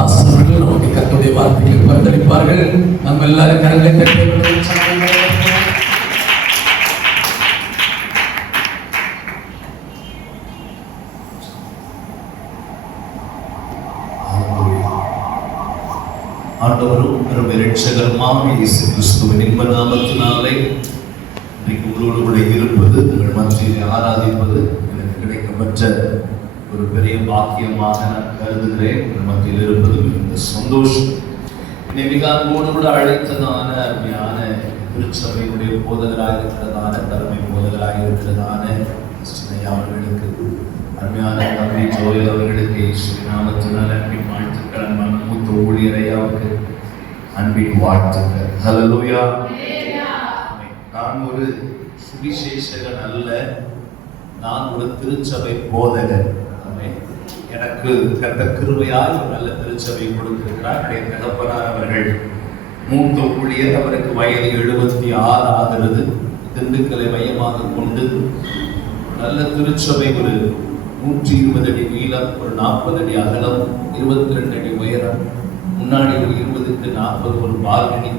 பாஸ்டர்கள் நமக்கு கர்த்தருடைய வார்த்தைகளை பரிந்துரைப்பார்கள். நம்ம எல்லாரும் கரங்களை தட்டி ஆண்டவரும் பெரும் இரட்சகருமான இயேசு கிறிஸ்துவின் இன்ப நாமத்தினாலே உங்களோடு கூட இருப்பது, உங்கள் மத்தியில் ஆராதிப்பது எனக்கு கிடைக்கப்பட்ட ஒரு பெரிய பாக்கியமாக நான் கருதுகிறேன். உங்கள் மத்தியில் இருப்பது மிகுந்த சந்தோஷம். மிக அன்போடு கூட அழைத்ததான அருமையான திருச்சபையுடைய போதகராக இருக்கிறதான தலைமை போதகராக இருக்கிறதான அவர்களுக்கு, அருமையான தம்பி ஜோயல் அவர்களுக்கு ஸ்ரீநாமத்தினால் அன்பின் வாழ்த்துக்கள். அன்பான மூத்த ஊழியரையாவுக்கு அன்பின் வாழ்த்துக்கள். ஹல்லேலூயா. நான் ஒரு சுவிசேஷகன் அல்ல, நான் ஒரு திருச்சபை போதகர். எனக்கு கர்த்தர் கிருபையாய் ஒரு நல்ல திருச்சபை கொடுத்திருக்கிறார். என்னுடைய தகப்பனார் அவர்கள் மூத்த ஊழியர், அவருக்கு வயது 76 ஆகிறது. திண்டுக்கலை மையமாக கொண்டு நல்ல திருச்சபை, ஒரு 120 அடி நீளம், ஒரு 40 அடி அகலம், 22 அடி உயரம், முன்னாடி ஒரு 20க்கு 40 ஒரு பால்கனி,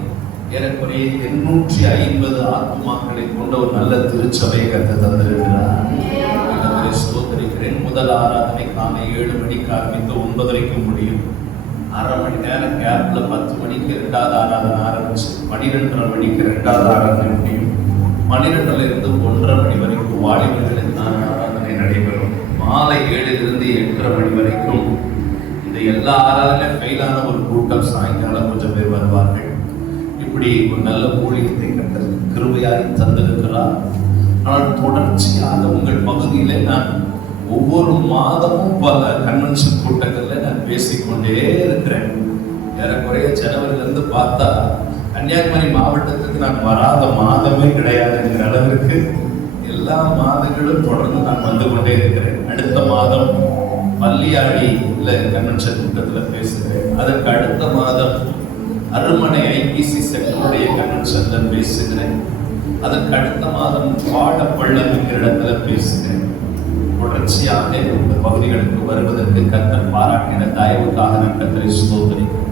ஏறக்குறைய 850 ஆத்மாக்களை கொண்ட ஒரு நல்ல திருச்சபை கர்த்தர் தந்திருக்கிறார். ஸ்தோத்திரிக்கிறேன். முதல் ஆராதனை காலை 7 மணிக்கு ஆரம்பித்து 9:30 முடியும். 1/2 மணி நேரம் கேப்ல 10 மணிக்கு 2வது ஆராதனை ஆரம்பிச்சு 12:30 மணிக்கு 2வது ஆராதனை முடியும். 12:30 இருந்து 1:30 மணி வரைக்கும் வாலிபர்களுக்கான ஆராதனை நடைபெறும். மாலை 7லிருந்து 8:30 மணி வரைக்கும் இந்த எல்லா ஆராதனையும் ஃபெயிலான ஒரு கூட்டம் சாயங்காலம் கொஞ்சம் பேர் வருவார்கள். இப்படி ஒரு நல்ல ஊழியத்தை கர்த்தர் கிருபையாய் தந்திருக்கிறார். ஆனால் தொடர்ச்சியாக உங்கள் பகுதியிலே நான் ஒவ்வொரு மாதமும் பல கன்வென்ஷன் கூட்டங்களில் நான் பேசிக்கொண்டே இருக்கிறேன். ஏறக்குறைய ஜனவரியிலிருந்து பார்த்தா கன்னியாகுமரி மாவட்டத்துக்கு நான் வராத மாதமே கிடையாது என்கிற அளவிற்கு எல்லா மாதங்களும் தொடர்ந்து நான் வந்து கொண்டே இருக்கிறேன். அடுத்த மாதம் பள்ளியாடியில் கன்வென்ஷன் கூட்டத்தில் பேசுகிறேன். அதற்கு அடுத்த மாதம் அருமனை ஐபிசி செக்டருடைய கன்வென்ஷன்ல பேசுகிறேன். அதற்கு அடுத்த மாதம் வாழப்பள்ளம் என்கிற இடத்துல பேசுகிறேன். தொடர்ச்சியாக இந்த பகுதிகளுக்கு வருவதற்கு கர்த்தர் பாராட்டின தயவுக்காக நான் கர்த்தரை ஸ்தோத்திரிக்கிறேன்.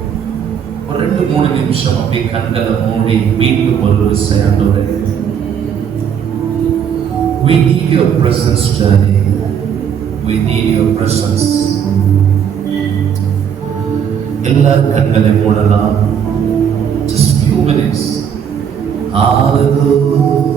ஒரு 2-3 நிமிஷம் அப்படியே கண்களை மூடி மீண்டும் ஒரு ஆண்டவரே, we need your presence today, we need your presence. எல்லாரும் கண்களை மூடலாம். just few minutes. Hallelujah.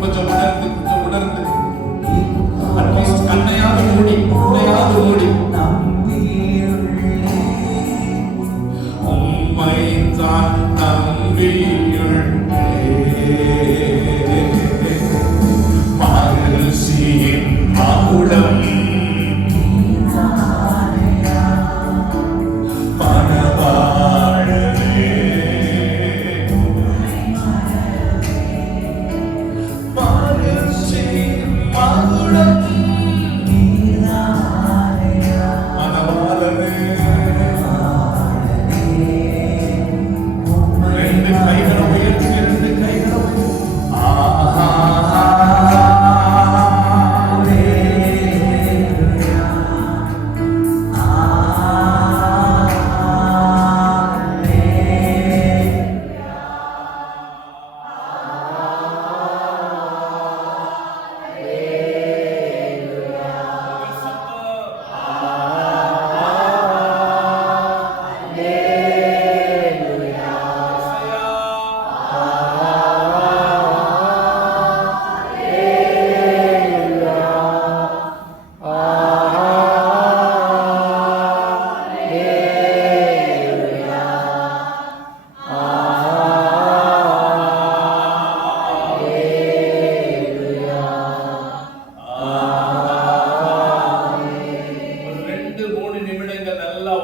கொஞ்சம் உணர்ந்து அட்லீஸ்ட் கண்ணையாவது மூடி உம்மைத்தான் நம்பியுள்ளே மகிழ்ச்சியின் மகுடம்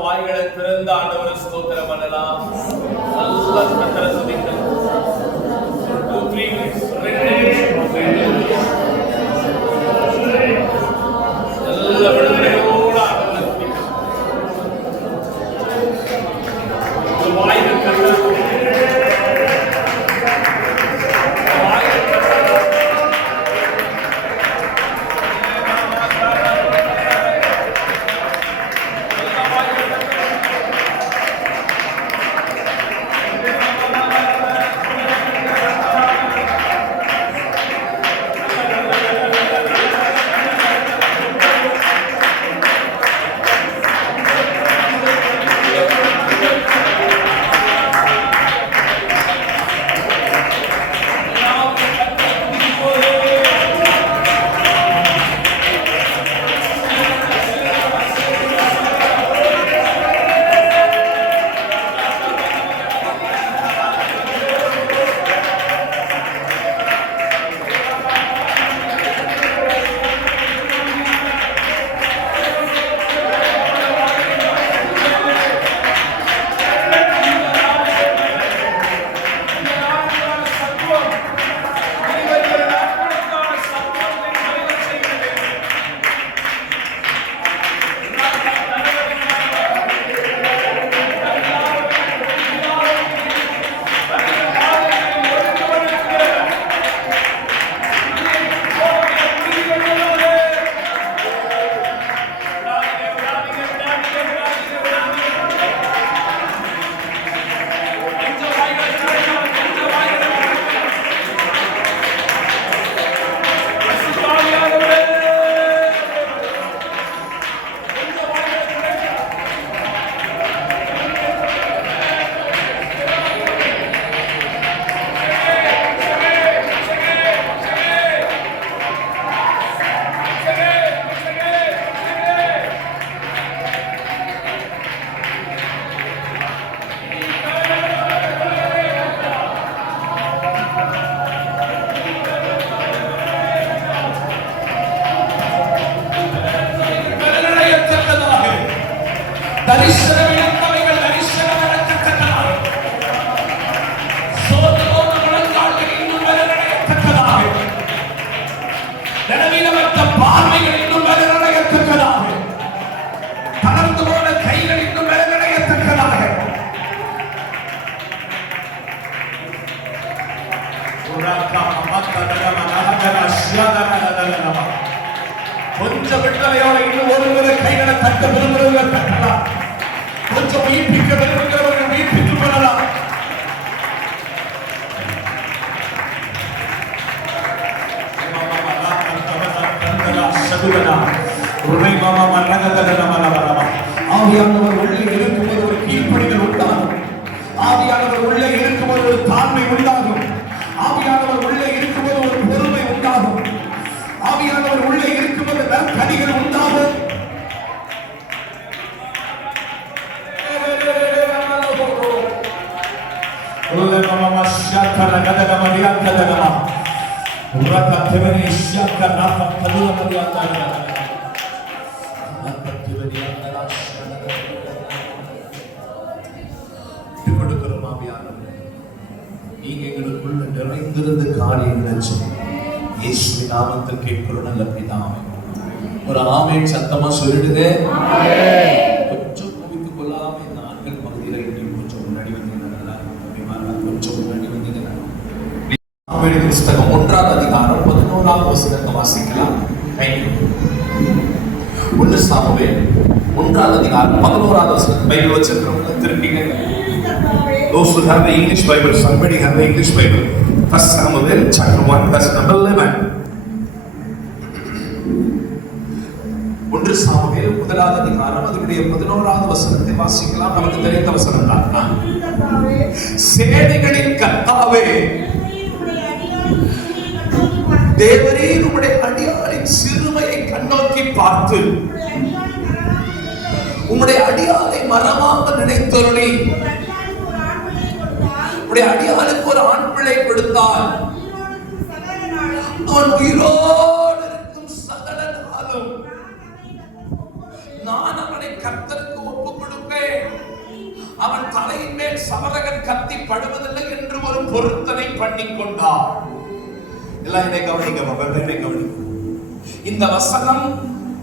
வாய்களை திறந்த ஆண்டவரை ஸ்தோத்திரம் பண்ணலாம். நல்ல கர்த்தரை துதிக்கலாம். 2 3 minutes. நல்ல விடுதலையோட ஆண்டவரை துதிக்கலாம். வாய்கள் கர்த்தரை விடுதலையோட இன்னும் ஒரு முறை கைகளை தட்ட விரும்புகிறவர்கள் தட்டலாம். கொஞ்சம் உயிர்ப்பிக்க விரும்புகிறவர்கள் உயிர்ப்பித்துக் கொள்ளலாம். ஆவியானவர் உள்ளே இருக்கும்போது ஒரு கீழ்ப்படிதல் உண்டாகும். ஆவியானவர் உள்ளே இருக்கும்போது ஒரு தாழ்மை உண்டாகும். ஆவியானவர் உள்ளே இருக்கும்போது ஒரு பொறுமை உண்டாகும். ஆவியானவர் உள்ளே இருக்கும்போது நற்கனிகள் உண்டாகும். நீங்க எங்களுக்குள்ள நிறைந்திருந்த காரியங்களை இயேசுவின் நாமத்தில் கேட்கிறோம் நல்ல பிதாவே. ஒரு ஆமென் சத்தமா சொல்லிடுங்க. கொஞ்சம் கோபித்துக் கொள்ளாம இந்த ஆண்கள் பகுதியில இன்னும் கொஞ்சம் முன்னாடி வந்தீங்கன்னா கொஞ்சம் முன்னாடி வந்தீங்கன்னா புஸ்தகம் 1ஆம் அதிகாரம் 11ஆம் வசனத்தை வாசிக்கலாம். 1 சாமுவேல் 1ஆம் அதிகாரம் 11ஆம் வசனம் Bible வச்சிருக்கிறவங்க திருப்பிங்க. Those who have the English Bible, somebody have the English Bible. 1 Samuel chapter 1 verse number 11. 1 Samuel 1ஆம் அதிகாரம் அதனுடைய 11ஆவது வசனத்தை வாசிக்கலாம். நமக்கு தெரிந்த வசனம் தான். சேனைகளின் கர்த்தாவே, தேவரீர் உம்முடைய அடியாரின் சிறுமையை கண்ணோக்கி பார்த்து உம்முடைய அடியாரை மரமாக நினைத்தருளி உம்முடைய அடியாருக்கு ஒரு ஆண் பிள்ளை கொடுத்தால் அவன் உயிரோடு இருக்கும் சகல நாளும் நான் அவனை கர்த்தருக்கு ஒப்புக் கொடுப்பேன். அவன் தலையின் மேல் சவரகன் கத்தி படுவதில்லை என்று ஒரு பொருத்தனை பண்ணிக் கொண்டார். எல்லாம் என்னை கவனிக்க. இந்த வசனம்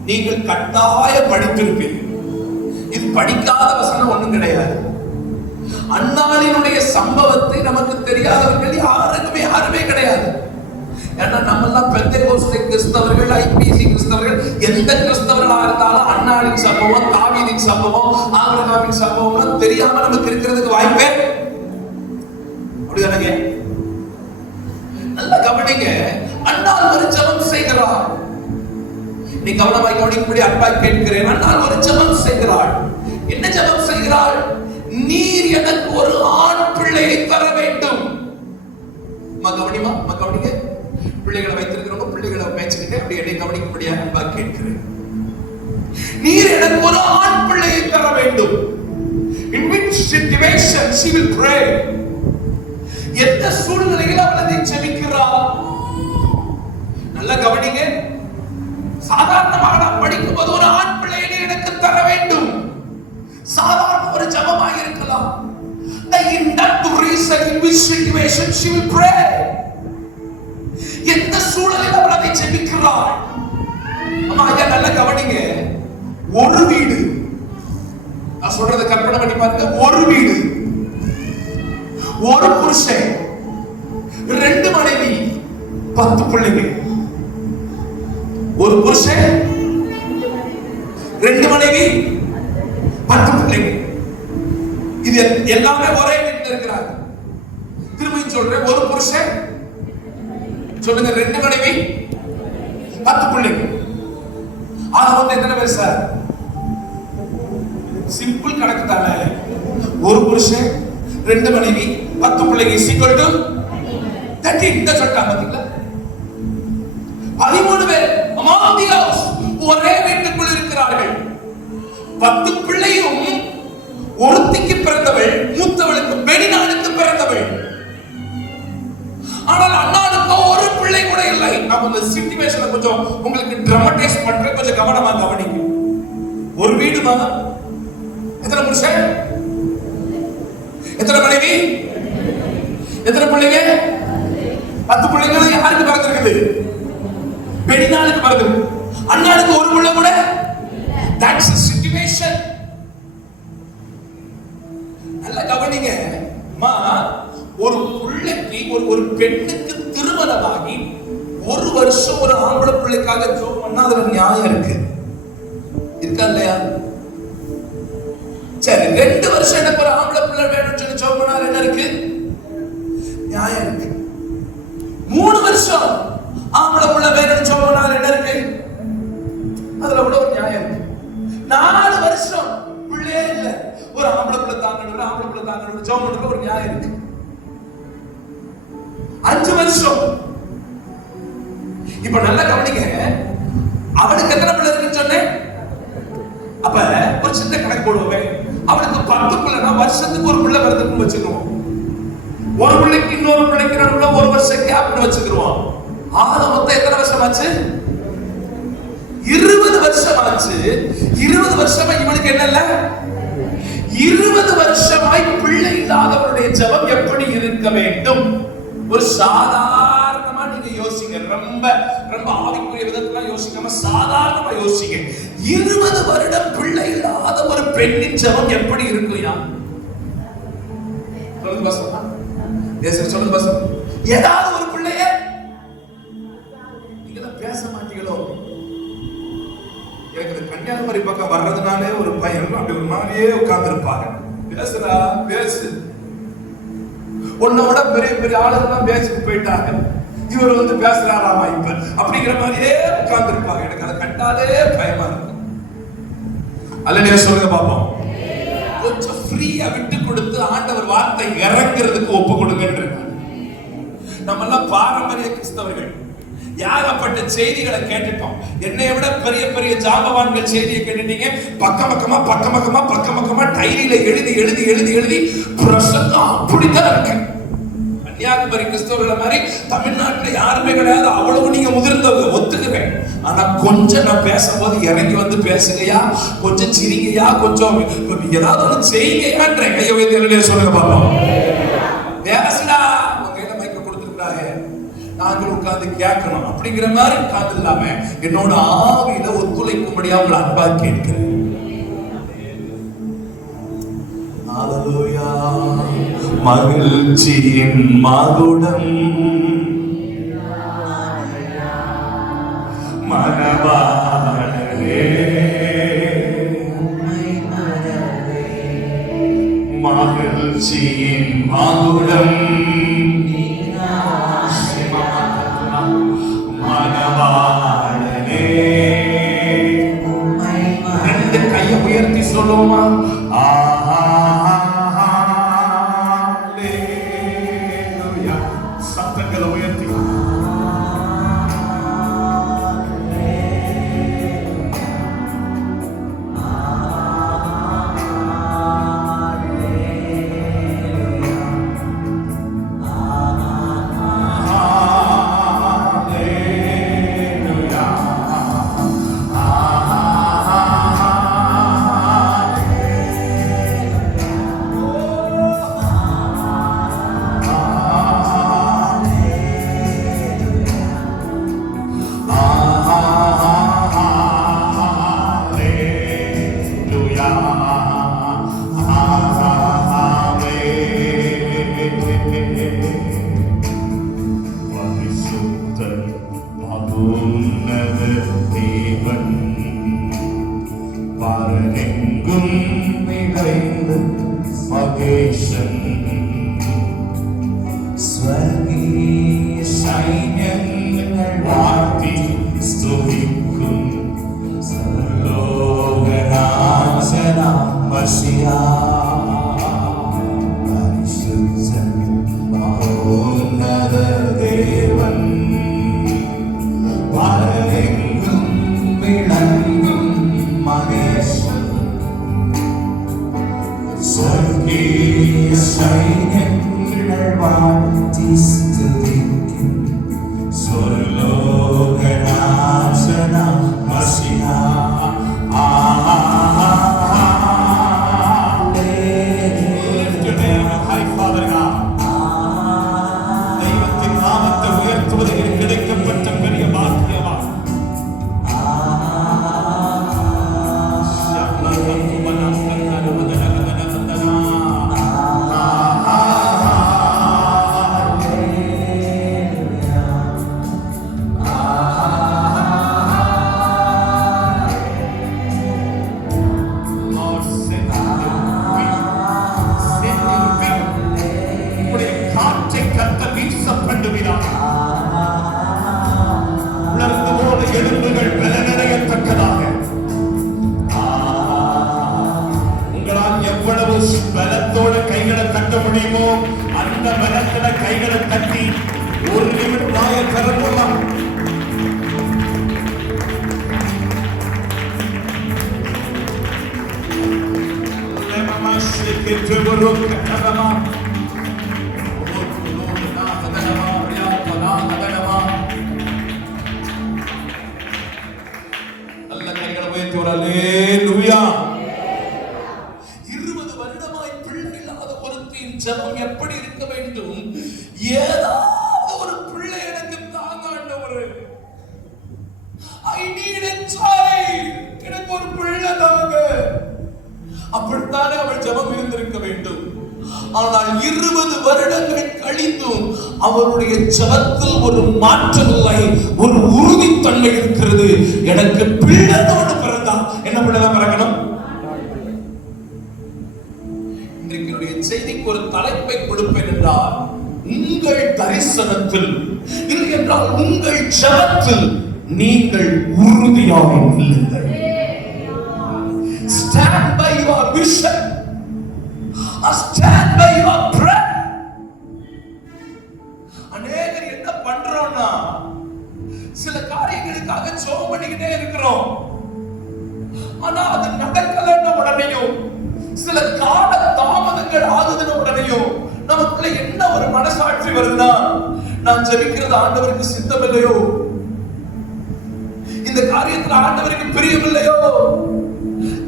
நீங்கள் கட்டாய படித்திருப்பீர்கள். இது படிக்காத வசனம் ஒண்ணும் கிடையாது. அன்னாளினுடைய சம்பவத்தை நமக்கு தெரியாதவர்கள் யாருமே கிடையாது. ஏன்னா நம்ம எல்லாம் பெந்தேகோஸ்தே கிறிஸ்தவர்கள், ஐபிசி கிறிஸ்தவர்கள், எந்த கிறிஸ்தவர்களாக இருந்தாலும் அன்னாளின் சம்பவம், தாவீதின் சம்பவம், ஆபிரகாமின் சம்பவம் தெரியாம நமக்கு இருக்கிறதுக்கு வாய்ப்பே அப்படிதானே? நல்லா கவனிங்க. அன்னாள் ஒரு ஜெபம் செய்கிறார். நீ கவனமாய் கவனிக்கும்படி அன்பாய் கேட்கிறேன். அன்னாள் ஒரு ஜெபம் செய்கிறாள். என்ன ஜெபம் செய்கிறாள்? நீர் எனக்கு ஒரு ஆண் பிள்ளையை தர வேண்டும். கவனிங்க. பிள்ளைகளை வைத்திருக்கிறவங்க பிள்ளைகளை பேசிக்கிட்டே அப்படி என்னை கவனிக்கும்படியா அன்பாய் கேட்கிறேன். நீர் எனக்கு ஒரு ஆண் பிள்ளையை தர வேண்டும். In which situation she will pray? எந்த சூழ்நிலையில் அவள் அதை ஜெபிக்கிறாள்? நல்லா கவனிங்க. சாதாரணமாக நாம் படிக்கும் போது ஒரு ஆண் பிள்ளையை எனக்கு தர வேண்டும் சாதாரண ஒரு ஜெபமாக இருக்கலாம். In that reason, in which situation she will pray? எந்த சூழ்நிலையில் அவள் அதை ஜெபிக்கிறாள்? அம்மா ஐயா நல்லா கவனிங்க. ஒரு வீடு, நான் சொல்றதை கற்பனை பண்ணி பாருங்க. ஒரு வீடு, ஒரு புருஷன், 2 மனைவி, 10 பிள்ளைகள். ஒரு புருஷன், 2 மனைவி, 10 பிள்ளைகள். இது எல்லாமே ஒரே வீட்டில் இருக்கிறாங்க. திரும்பியும் சொல்றேன். ஒரு புருஷன், சொல்லுங்க, 2 மனைவி, 10 பிள்ளைகள். அது வந்து எத்தனை பேர் சார்? சிம்பிள் கணக்கு தானே. ஒரு புருஷன், 2 மனைவி, 10 பிள்ளைகள் ஈக்குவல் டு 13. இந்த சொல்லிட்டாங்க பாத்தீங்களா? 13 பேர் among the house ஒரே வீட்டுக்குள் இருக்கிறார்கள். 10 பிள்ளையும் ஒருத்திக்கு பிறந்தவள், மூத்தவளுக்கு பெனினாளுக்கு பிறந்தவள். ஆனால் அண்ணாளுக்கு ஒரு பிள்ளை கூட இல்லை. நான் இந்த சிச்சுவேஷனை கொஞ்சம் உங்களுக்கு டிராமடைஸ் பண்றேன். கொஞ்சம் கவனமா கவனிங்க. ஒரு வீடு தான். எத்தனை புருஷன், எத்தனை மனைவி, எத்தனை பிள்ளைங்க? 10 பிள்ளைங்க. யாருக்கு பிறந்திருக்குது? பெனினாளுக்கு பிறந்திருக்கு. அண்ணாளுக்கு ஒரு பிள்ளை கூட. That's the situation. நல்ல கவனிங்க. ஒரு பிள்ளைக்கு, ஒரு பெண்ணுக்கு திருமணமாகி 1 வருஷம் ஒரு ஆம்பளை பிள்ளைக்காக ஜெபம் பண்ணா அதுல நியாயம் இருக்கு. இருக்கா இல்லையா? சரி, 2 வருஷம் எனக்கு ஒரு ஆம்பளை பிள்ளை வேணும்னு சொல்லி ஜெபம் என்ன இருக்கு? நியாயம் இருக்கு. 3 வருஷம் ஆம்பளை பிள்ளை வேணும்னு ஜெபம் என்ன இருக்கு? அதுல கூட ஒரு நியாயம் இருக்கு. 4 வருஷம் பிள்ளையே இல்ல, ஒரு ஆம்பளை பிள்ளை தாங்கணும் ஜெபம் பண்றது ஒரு நியாயம் இருக்கு. 5 வருஷம். இப்ப நல்லா கவனிங்க, அவனுக்கு எத்தனை பிள்ளை இருக்குன்னு சொன்னேன்? அப்ப ஒரு சின்ன கணக்கு போடுவேன். அவனுக்கு 10 பிள்ளைனா வருஷத்துக்கு ஒரு பிள்ளை வருதுன்னு வச்சுக்குவோம். ஒரு பிள்ளைக்கு இன்னொரு பிள்ளைக்கு நடுவுல 1 வருஷம் கேப்னு வச்சுக்குவோம். ஆக மொத்தம் எத்தனை வருஷம் ஆச்சு? 20 வருஷம் ஆச்சு. 20 வருஷமா இவனுக்கு என்ன இல்ல? 20 வருஷமாய் பிள்ளை இல்லாதவருடைய ஜெபம் எப்படி இருக்க வேண்டும்? ஒரு சாதாரணமா நீங்க யோசிங்க, ரொம்ப ரொம்ப ஆவிக்குரிய விதத்துல யோசிக்காம சாதாரணமா யோசிங்க. 20 வருடம் பிள்ளை இல்லாத ஒரு பெண்ணின் ஜெபம் எப்படி இருக்குயா? சொல்லுங்க பாஸ்டர். தேசம் சொல்லுங்க பாஸ்டர். ஏதாவது ஒரு பிள்ளைய நீங்க பேச மாட்டீங்களோ? எனக்கு கன்னியாகுமரி பக்கம் வர்றதுனாலே ஒரு பையன் அப்படி ஒரு மாதிரியே உட்கார்ந்து இருப்பாங்க. பேசுறா பேசு. உன்னோட பெரிய பெரிய ஆளுங்கெல்லாம் பேசிட்டு போயிட்டாங்க, இவர் வந்து பேசுறாராமா இப்ப அப்படிங்கிற மாதிரியே உட்கார்ந்து இருப்பாங்க. எனக்கு அதை கண்டாலே பயமா இருக்கும். அல்லேலூயா சொல்லுங்க பாப்போம். கொஞ்சம் ஃப்ரீயா விட்டு கொடுத்து ஆண்டவர் வார்த்தை இறங்குறதுக்கு ஒப்பு கொடுங்கன்னு. நம்ம எல்லாம் பாரம்பரிய கிறிஸ்தவர்கள் யாகப்பட்ட செய்திகளை கேட்டுட்டோம். என்னை விட பெரிய பெரிய ஜாபவான்கள் செய்தியை கேட்டுட்டீங்க. பக்கமக்கமா டைரியில எழுதி பிரசங்கம் அப்படித்தான் இருக்கு. கன்னியாகுமரி கிறிஸ்தவர்களை மாதிரி தமிழ்நாட்டுல யாருமே கிடையாது. அவ்வளவு நீங்க முதிர்ந்தவங்க, ஒத்துக்குறேன். ஆனா கொஞ்சம் நான் பேசும்போது இறங்கி வந்து பேசுங்கயா, கொஞ்சம் சிரிங்கயா, கொஞ்சம் ஏதாவது ஒண்ணு செய்யுங்கயான்றேன். கையை வைத்து சொல்லுங்க பாப்போம். பேசுடா, உங்க கையில மைக்க கொடுத்துருக்காங்க, நாங்கள் உட்கார்ந்து கேட்கணும் அப்படிங்கிற மாதிரி உட்கார்ந்து இல்லாம என்னோட ஆவியில ஒத்துழைக்கும்படியா உங்களை அன்பா கேட்கிறேன். மகிழ்ச்சியின் மகுடம் மனவாளரே, மகிழ்ச்சியின் மகுடம் மனவாளரே. 2 கையை உயர்த்தி சொல்லுவோமா? சத்தங்களை உயர்த்தி பலத்தோட கைகளை தட்ட முடியுமோ அந்த பலத்துல கைகளை தட்டி ஒரு நிமிடம் வாய திறக்கலாம். நல்ல கைகளை உயர்த்தி ஒரு அல்லேலூயா. 20 வருடமாய் பிள்ளை இல்லாத ஒருத்தின் ஜெபம் எப்படி இருக்க வேண்டும்? ஏதாவது ஒரு பிள்ளை எனக்கு தாங்க ஆண்டவரே, I need a child, எனக்கு ஒரு பிள்ளை தாங்க. அப்படித்தானே அவள் ஜெபம் இருந்திருக்க வேண்டும். ஆனால் 20 வருடங்கள் கழித்தும் அவருடைய ஜெபத்தில் ஒரு மாற்றம் இல்லை, ஒரு உறுதித்தன்மை இருக்கிறது. எனக்கு பிள்ளையோடு பிறந்தா என்ன பிள்ளைதான் பிறக்கணும்? இன்றைக்கு என்னுடைய செய்திக்கு ஒரு தலைப்பை கொடுப்பேன் என்றால், உங்கள் தரிசனத்தில் இல்லை என்றால் உங்கள் ஜெபத்தில் நீங்கள் உறுதியாக நில்லுங்கள். Stand by your vision. Stand by your prayer. அநேகர் என்ன பண்றோம்னா, சில காரியங்களுக்காக ஜெபம் பண்ணிக்கிட்டே இருக்கிறோம். ஆனா அது நடக்கலன்னா உடனேயும், சில கால தாமதங்கள் ஆகுதுன்னு உடனேயும் நமக்குள்ள என்ன ஒரு மனசாட்சி வருதுன்னா, நான் ஜெபிக்கிறது ஆண்டவருக்கு சித்தம் இல்லையோ, இந்த காரியத்துல ஆண்டவருக்கு பிரியமில்லையோ,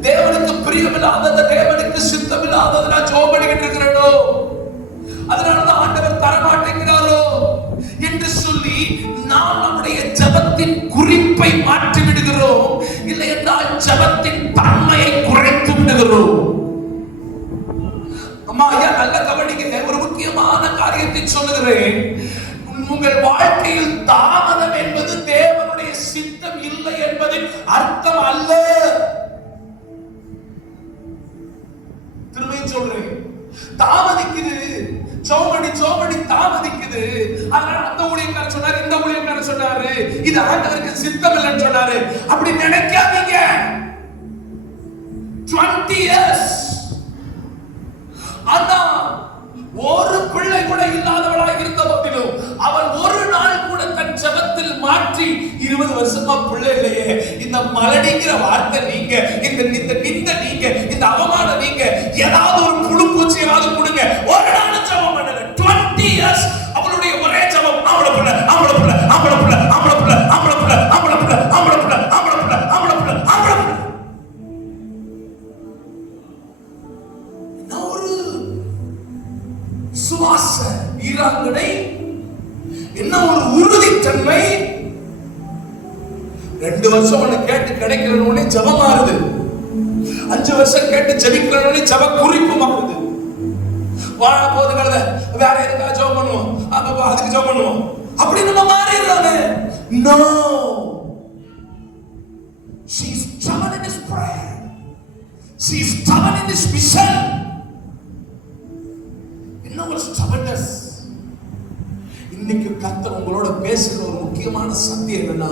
தேவனுக்கு பிரியமில்லாதது, தேவனுக்கு சித்தமில்லாதது நான் ஜெபம் பண்ணிக்கிட்டு இருக்கிறேனோ, அதனாலதான் ஆண்டவர் தரமாட்டேங்கிறாரோ என்று சொல்லி நாம் நம்முடைய ஜெபத்தின் குறிப்பை மாற்றி விடுகிறோம். இல்லை என்றால் ஜெபத்தின் தன்மையை குறைத்து விடுகிறோம். அம்மா ஐயா, நல்ல கவனிங்க, ஒரு முக்கியமான காரியத்தை சொல்லுகிறேன். உங்கள் வாழ்க்கையில் தாமதம் என்பது தேவனுடைய சித்தம் இல்லை என்பதின் அர்த்தம் அல்ல. திரும்ப சொல்றேன், தாமதிக்குது, சோமடி தாமதிக்குது, அதனால அந்த ஊழியக்காரர் சொன்னாரு, இந்த ஊழியக்காரர் சொன்னாரு, இது ஆண்டவருக்கு சித்தம் இல்லைன்னு சொன்னாரு, அப்படி நினைக்காதீங்க. 20 years ஆனா ஒரு பிள்ளை கூட இல்லாதவளாக இருந்த போதிலும் அவள் ஒரு நாள் கூட தன் ஜெபத்தில் மாற்றி 20 வருஷமா பிள்ளை இல்லையே, இந்த மலடிங்கிற வார்த்தை நீங்க, இந்த நீங்க, இந்த அவமானம் நீங்க, ஏதாவது ஒரு புழு பூச்சியாவது கொடுங்க, ஒரு நாள் ஜெபம் பண்ணல. 20 years அவளுடைய ஒரே ஜெபம், அவள பிள்ளை, அவள பிள்ளை, அவள பிள்ளை, அவள பிள்ளை, அவள பிள்ளை, அவள பிள்ளை, அவள பிள்ளை, அவள பிள்ளை, அவள பிள்ளை, அவள பிள்ளை. ஒரு சுவாச ஈராங்கடை, என்ன ஒரு உறுதித்தன்மை. 2 வருஷம் ஒண்ணு கேட்டு கிடைக்கிறவனே ஜெபம் மாறுது, 5 வருஷம் கேட்டு ஜெபிக்கிறவனே ஜெப குறிப்பு மாறுது. வாழ போது கலத வேற எதுக்காக ஜெபம் பண்ணுவோம், அப்ப அதுக்கு ஜெபம் பண்ணுவோம், அப்படி நம்ம மாறிடுறாங்க. No, she is stubborn in his prayer, she is stubborn in his vision. என்ன ஒரு stubbornness. இன்னைக்கு கர்த்தர் உங்களோட பேசுற ஒரு முக்கியமான சத்தியம் என்னன்னா,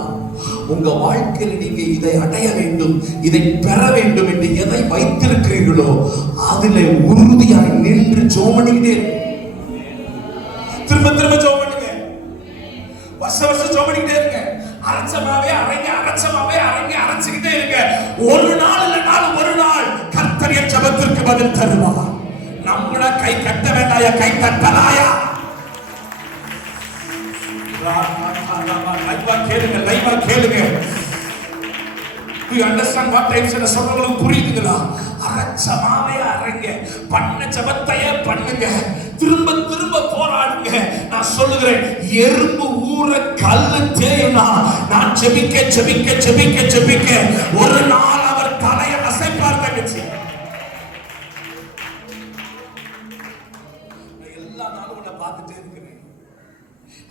உங்க வாழ்க்கையில் நீங்க இதை அடைய வேண்டும், இதை பெற வேண்டும் என்று எதை வைத்திருக்கிறீர்களோ அதிலே உறுதியாய் நின்று ஜெபம் பண்ணிக்கிட்டே திரும்ப திரும்ப ஜெபம் பண்ணுங்க. வருஷம் ஜெபம் பண்ணிக்கிட்டே இருங்க. அரைச்சமாவே அரைச்சுக்கிட்டே இருங்க. ஒரு நாள் இல்லைனாலும் ஒரு நாள் கர்த்தர் என் ஜெபத்திற்கு பதில் தருவார். நம்மள கை கட்ட வேண்டாயா, கை தட்டலாயா? லைவா கேளுங்க. Do you understand what I'm saying? சொல்றவங்களுக்கு புரியுதுங்களா? அரைச்சமாவே அரைங்க, பண்ண ஜெபத்தையே பண்ணுங்க, திரும்ப திரும்ப போராடுங்க. நான் சொல்லுகிறேன், எறும்பு ஊற கல்லு தேயுனா நான் ஜெபிக்க ஒரு நாள் அவர் தலையை அசைப்பார். தங்கச்சி, எல்லா நாளும் உன்னை பார்த்துட்டே இருக்கிறேன்,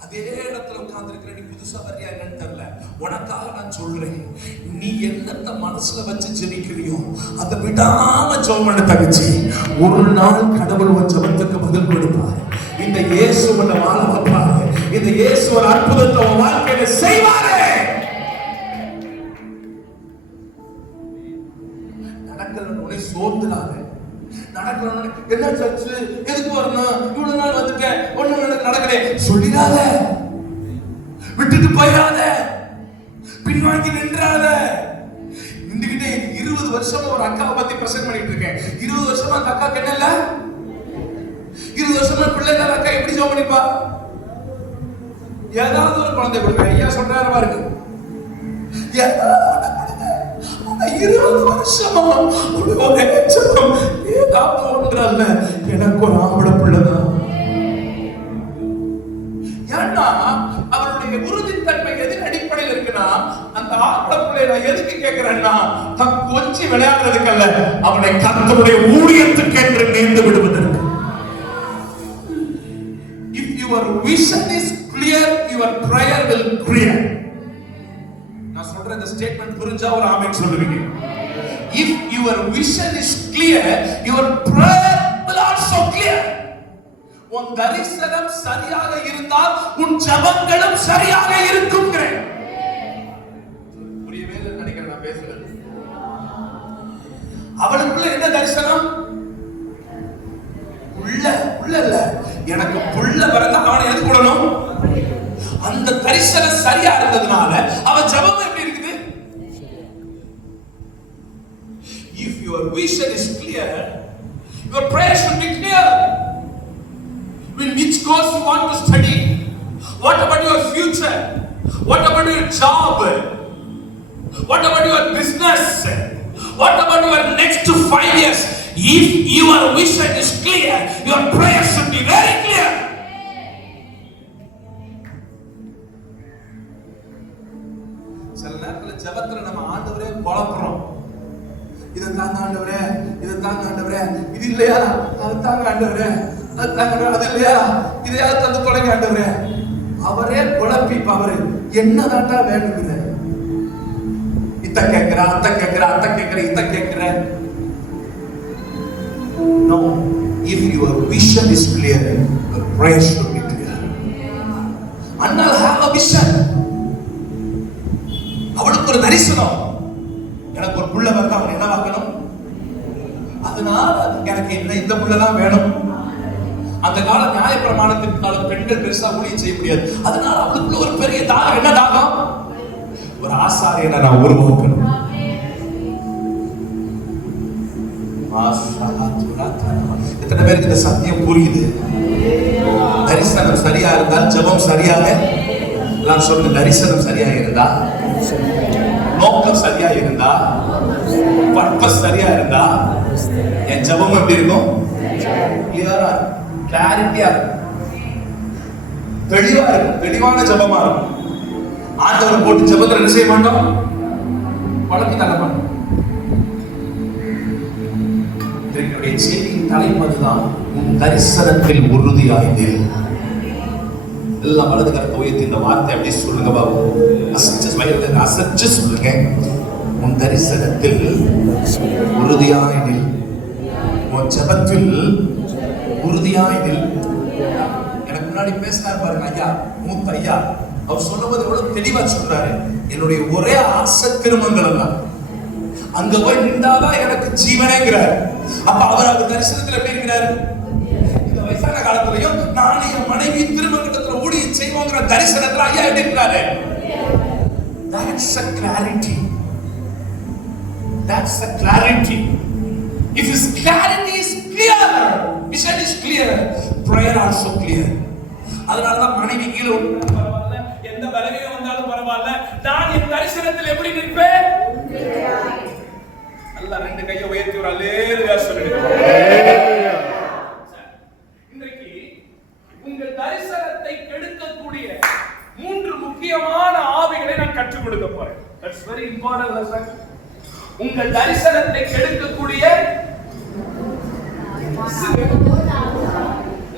அதே இடத்துல உட்கார்ந்து இருக்கிற, நீ புதுசா வரியா என்னன்னு தெரியல. உனக்காக நான் சொல்றேன், நீ என்னத்த மனசுல வச்சு ஜெபிக்கிறியோ அதை விடாம ஜெபம் பண்ண தங்கச்சி. ஒரு நாள் கடவுள் உன் ஜெபத்துக்கு பதில் கொடுப்பார். இந்த இயேசு உன்னை வாழ வைப்பாரு. இந்த இயேசு ஒரு அற்புதத்தை உன் வாழ்க்கையில செய்வாரு. நடக்கலன்னு உன்னை சோர்ந்துடாத, நடக்கணும். என்ன சர்ச்சு எதுக்கு வரணும், இவ்வளவு நாள் வந்துட்டேன் ஒண்ணும் நடக்கல சொல்லிடாத, விட்டுட்டு போயிடாத, பின்வாங்கி நின்றாத. நின்றுகிட்டே 20 வருஷமா ஒரு அக்காவை பத்தி பிரசன்ட் பண்ணிட்டு இருக்கேன். 20 வருஷமா அந்த அக்காக்கு என்ன இல்ல, 20 வருஷமா பிள்ளைங்க அக்கா எப்படி ஜெபம் பண்ணிப்பா? ஏதாவது ஒரு குழந்தை கொடுங்க. ஐயா சொல்றாரு பாருங்க, 20 வருஷமா ஒரே ஜெபம், ஏதாவது ஒன்றல்ல. எனக்கு ஒரு ஆம்பளை பிள்ளைதான். ஏன்னா அவருடைய உறுதித்தன்மை எதின் அடிப்படையில் இருக்குன்னா, அந்த ஆம்பளை பிள்ளை நான் எதுக்கு கேட்கிறேன்னா, தன் கொஞ்சி விளையாடுறதுக்கு அல்ல, அவனை கர்த்தருடைய ஊழியத்துக்கு என்று நேர்ந்து விடுவதற்கு. If your vision is clear, your prayer will clear. நான் சொல்ற இந்த ஸ்டேட்மென்ட் புரிஞ்சா ஒரு ஆமென் சொல்லுவீங்க. If your vision is clear, your prayer will also clear. உன் தரிசனம் சரியாக இருந்தால் உன் ஜெபங்களும் சரியாக இருக்கும்ங்கறேன். புரியவே இல்லை நினைக்கிறேன் நான் பேசுறது. அவளுக்குள்ள என்ன தரிசனம்? உள்ள இல்ல, எனக்கு புள்ள வரத அவனை எது கூடணும்? அந்த தரிசனம் சரியா இருந்ததுனால அவ ஜெபம் எப்படி இருக்குது? If your vision is clear, your prayer should be clear. Which course you want to study? What about your future? What about your job? What about your business? What about your next 5 years? If your vision is clear, your prayer should be very clear. சில நேரத்துல ஜெபத்துல நம்ம ஆண்டவரே குழப்புறோம். இதை தாங்க ஆண்டவரே, இதை தாங்க ஆண்டவரே, இது இல்லையா அது தாங்க ஆண்டவரே, அது தாங்க, அது இல்லையா இதையாவது தந்து தொலைங்க ஆண்டவரே. அவரே குழப்பி அவரு என்னதாட்டா வேணுங்கிற, இத்த கேட்கிற, அத்த கேட்கிற, அத்த கேட்கிற, இத்த கேட்கிற. No, if your vision is clear, your prayer should be clear. Annal have a vision. அவளுக்கு ஒரு தரிசனம், எனக்கு ஒரு புள்ள வந்தா அவன் என்ன வாங்கணும், அதனால எனக்கு என்ன இந்த புள்ள தான் வேணும். அந்த கால நியாய பிரமாணத்தினால பெண்கள் பெருசா ஊழியம் செய்ய முடியாது. அதனால அவளுக்குள்ள ஒரு பெரிய தாகம், என்ன தாகம்? ஒரு ஆசாரியனை நான் உருவாக்கணும். எத்தனை பேருக்கு இந்த சத்தியம் புரியுது? தரிசனம் சரியா இருந்தால் ஜெபம் சரியாக, நான் சொல்ற தரிசனம் சரியா இருந்தா, நோக்கம் சரியா இருந்தா, பர்பஸ் சரியா இருந்தா, என் ஜெபம் எப்படி இருக்கும்? கிளியரா, கிளாரிட்டியா இருக்கும், தெளிவா இருக்கும், தெளிவான ஜெபமா இருக்கும். ஆண்டவரை போட்டு ஜெபத்துல என்ன செய்ய மாட்டோம்? குழப்பி தள்ள மாட்டோம். என்னுடைய செய்தியின் தலைமதுதான், உன் தரிசனத்தில் உறுதியாயிரு. எல்லாம் வலது கரத்தை உயர்த்தி இந்த வார்த்தை அப்படியே சொல்லுங்க பாபு, அசைச்சு சொல்லுங்க. உன் தரிசனத்தில் உறுதியாயிரு, உன் ஜெபத்தில் உறுதியாயிரு. எனக்கு முன்னாடி பேசினார் பாருங்க ஐயா, மூத்த ஐயா, அவர் சொல்லும்போது எவ்வளவு தெளிவா சொல்றாரு. என்னுடைய ஒரே ஆசை திருமணங்கள் எல்லாம் அங்க போய் நின்றாதான் எனக்கு ஜீவனேங்கிறார். அப்ப அவர் தரிசனத்தில் எப்படி இருக்கிறாரு? இந்த வயசான காலத்திலையும் நானும் என் மனைவி திருமணத்துல ஊழியம் செய்வோங்கிற தரிசனத்துல ஐயா எப்படி இருக்கிறாரு? That's a clarity. That's a clarity. If his clarity is clear, vision is clear, prayer also clear. அதனாலதான் மனைவி கீழே பரவாயில்ல, எந்த பலவீனம் வந்தாலும் பரவாயில்ல, நான் என் தரிசனத்தில் எப்படி நிற்பேன்? நல்லா ரெண்டு கையை உயர்த்தி ஒரு அல்லேலூயா சொல்லுங்க. இன்றைக்கு உங்கள் தரிசனத்தை கெடுக்கக்கூடிய 3 முக்கியமான ஆவிகளை நான் கற்றுக் கொடுக்க போறேன். That's very important lesson. உங்கள் தரிசனத்தை கெடுக்கக்கூடிய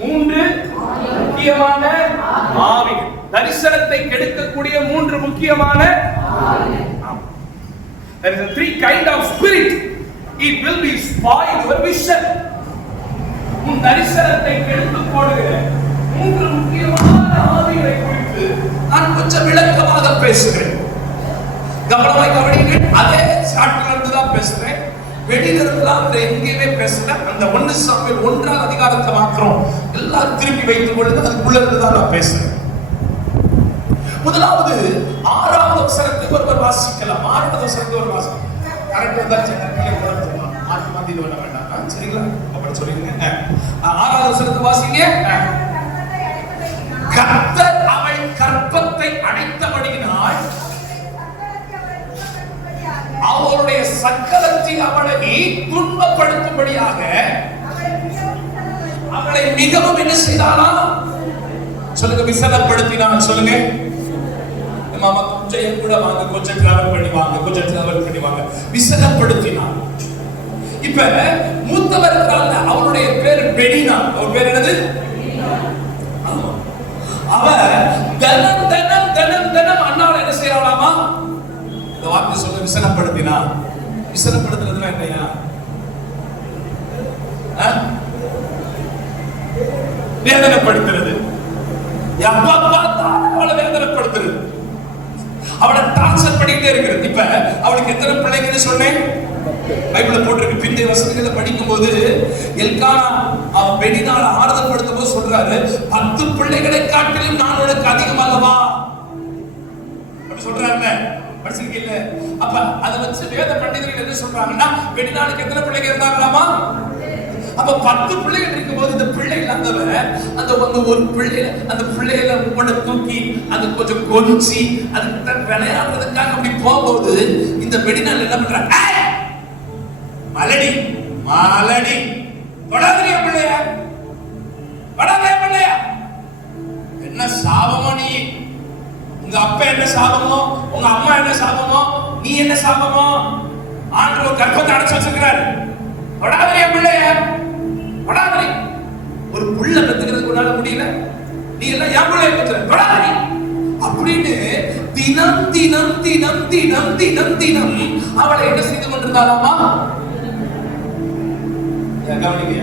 3 முக்கியமான ஆவிகள். தரிசனத்தை கெடுக்கக்கூடிய 3 முக்கியமான ஆவிகள். There is a 3 kind of spirit. It will be spoil your vision. உன் தரிசனத்தை கெடுத்து போடுகிற 3 முக்கியமான ஆவிகளை குறித்து நான் கொஞ்சம் விளக்கமாக பேசுகிறேன். கவனமாய் கவனியுங்கள். அதே சாப்டர்ல இருந்து தான் பேசுறேன். வெளியில இருந்தெல்லாம் அவர் எங்கேயுமே பேசல. அந்த 1 சாமுவேல் 1ஆம் அதிகாரத்தை மாத்திரம் எல்லாம் திருப்பி வைத்துக் கொள்ளுங்க. அதுக்குள்ள இருந்துதான் நான் பேசுறேன். முதலாவது 6வது வசனத்துக்கு ஒருவர் வாசிக்கலாம். 6வது வசனத்துக்கு ஒரு வாசிக்கலாம். கரெக்டா தான் சென்னை குழப்பம் மாற்றி மாத்தி இது பண்ண வேண்டாம். சரிங்களா? அப்படி சொல்லிருங்க. 6வது வசனத்தை வாசிங்க. கர்த்தர் அவள் கற்பத்தை அடைத்தபடியினால் அவளுடைய சக்கரத்தை அவளை துன்பப்படுத்தும்படியாக அவளை மிகவும் என்ன செய்தானா? சொல்லுங்க, விசனப்படுத்தினான். சொல்லுங்க மாமா, கொஞ்சம் கூட வாங்க, கொஞ்சம் டிராவல் பண்ணி வாங்க, கொஞ்சம் டிராவல் பண்ணி வாங்க. விசனப்படுத்தினான். இப்ப மூத்தவர் இருக்கிறாங்க, அவருடைய பேர் பெனினா. அவர் பேர் என்னது? அவ தினம் தினம் தினம் தினம் அண்ணாவை என்ன செய்யறாளாமா? இந்த வார்த்தை சொல்ல, விசனப்படுத்தினா. விசனப்படுத்துறதுனா என்னையா? வேதனைப்படுத்துறது. எப்ப பார்த்தாலும் அவளை வேதனைப்படுத்துறது, அவளை டார்ச்சர் பண்ணிட்டே இருக்கிறது. இப்ப அவளுக்கு எத்தனை பிள்ளைங்கன்னு சொன்னேன்? பைபிள்ல போட்டிருக்கு. பிந்தைய வசனங்களை படிக்கும் போது எல்கானா அவன் பெனினால ஆறுதல் படுத்தும் போது சொல்றாரு, 10 பிள்ளைகளை காட்டிலும் நான் உனக்கு அதிகம் அல்லவா அப்படி சொல்றாங்க. படிச்சிருக்கீல்ல? அப்ப அதை வச்சு வேத பண்டிதர்கள் என்ன சொல்றாங்கன்னா, பெனினாலுக்கு எத்தனை பிள்ளைங்க இருந்தாங்களாமா? அப்ப 10 பிள்ளைகள் இருக்கும்போது இந்த பிள்ளை இல்லாதவ அந்த ஒரு பிள்ளை, அந்த பிள்ளைகளை உன்னை தூக்கி அது கொஞ்சம் கொஞ்சி அதுக்கு விளையாடுறதுக்காக அப்படி போகும்போது இந்த பெனினால என்ன பண்றாங்க? மலடி மலடி தொடாதீங்க பிள்ளைய, தொடாதீங்க பிள்ளைய. என்ன சாபமோ நீ? உங்க அப்பா என்ன சாபமோ, உங்க அம்மா என்ன சாபமோ, நீ என்ன சாபமோ? ஆண்டவர் கர்ப்பத்தை அடைச்சு வச்சிருக்கிறாரு. தொடாதீங்க பிள்ளைய, தொடாதீங்க. ஒரு புள்ள பெத்துக்கிறதுக்கு உன்னால முடியல, நீ எல்லாம் என் பிள்ளைய பெத்துற, தொடாதீங்க அப்படின்னு தினம் தினம் தினம் தினம் தினம் தினம் அவளை என்ன செய்து கொண்டிருந்தாலாமா?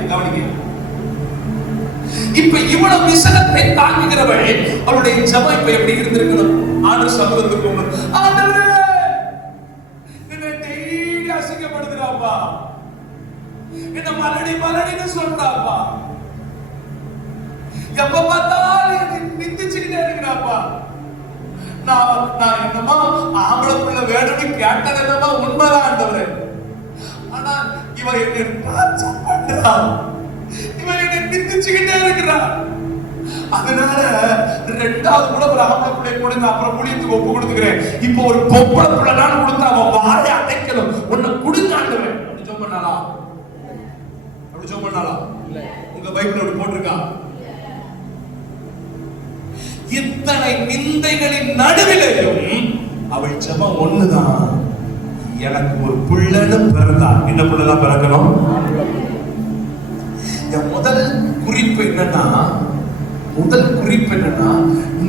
கவனிங்க. இப்ப இவ்வளவு விசனத்தை தாங்குகிறவள் அவளுடைய ஜெபம் இப்ப எப்படி இருந்திருக்கணும்? ஆண்டவர் சமூகத்துக்கு ஆண்டவரே என்னை டெய்லி அசிங்கப்படுத்துறாப்பா, என்ன மலடி மலடின்னு சொல்றாப்பா, எப்ப பார்த்தாலும் என்னை நிந்திச்சுக்கிட்டே இருக்கிறாப்பா. நான் என்னமா ஆம்பளை புள்ள வேணும்னு கேட்டது என்னமா உண்மைதான் ஆண்டவரே. ஆனா இவன் என்னை டார்ச்சர் பண்றான், இவன் என்னை நிந்திச்சுக்கிட்டே இருக்கிறான். அதனால 2வது கூட ஒரு ஆம்பளை பிள்ளை கொடுங்க, அப்புறம் புளியத்துக்கு ஒப்பு கொடுத்துக்கிறேன். இப்போ ஒரு பொம்பளை பிள்ளை நான் கொடுத்தா அவன் வாயை அடைக்கணும், உன்னை கொடுங்க ஆண்டவரே. அப்படி ஜெபம் பண்ணாளா? அப்படி ஜெபம் பண்ணாளா? உங்க பைபிள்ல அப்படி போட்டிருக்கா? இத்தனை நிந்தைகளின் நடுவிலேயும் அவள் ஜெபம் ஒண்ணுதான், எனக்கு ஒரு புள்ளன்னு பிறந்தா. என்ன புள்ளதான் பிறக்கணும்? முதல் குறிப்பு என்னன்னா,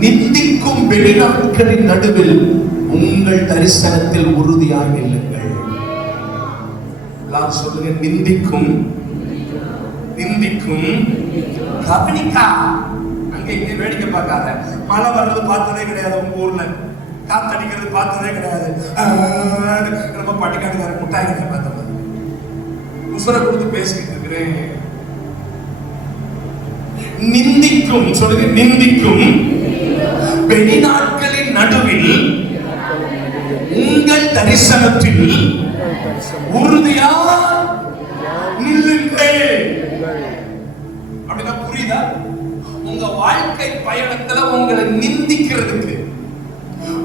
நிந்திக்கும் வெளிநாட்களின் நடுவில் உங்கள் தரிசனத்தில் உறுதியாக இல்லைங்கள். எல்லாம் சொல்லுங்க, நிந்திக்கும் கவனிக்கா. அங்க இங்க வேடிக்கை பார்க்காத. மழை வர்றது பார்த்ததே கிடையாது உங்க ஊர்ல, காத்தடிக்கிறது பார்த்ததே கிடையாது. நம்ம பட்டிக்காட்டுக்கார முட்டாய் கடை பார்த்த மாதிரி உசுரை கொடுத்து பேசிக்கிட்டு இருக்கிறேன். நிந்திக்கும், சொல்லுங்க, நிந்திக்கும் வெளிநாட்களின் நடுவில் உங்கள் தரிசனத்தில் உறுதியா நில்லுங்கள். அப்படின்னா புரியுதா? உங்க வாழ்க்கை பயணத்துல உங்களை நிந்திக்கிறதுக்கு,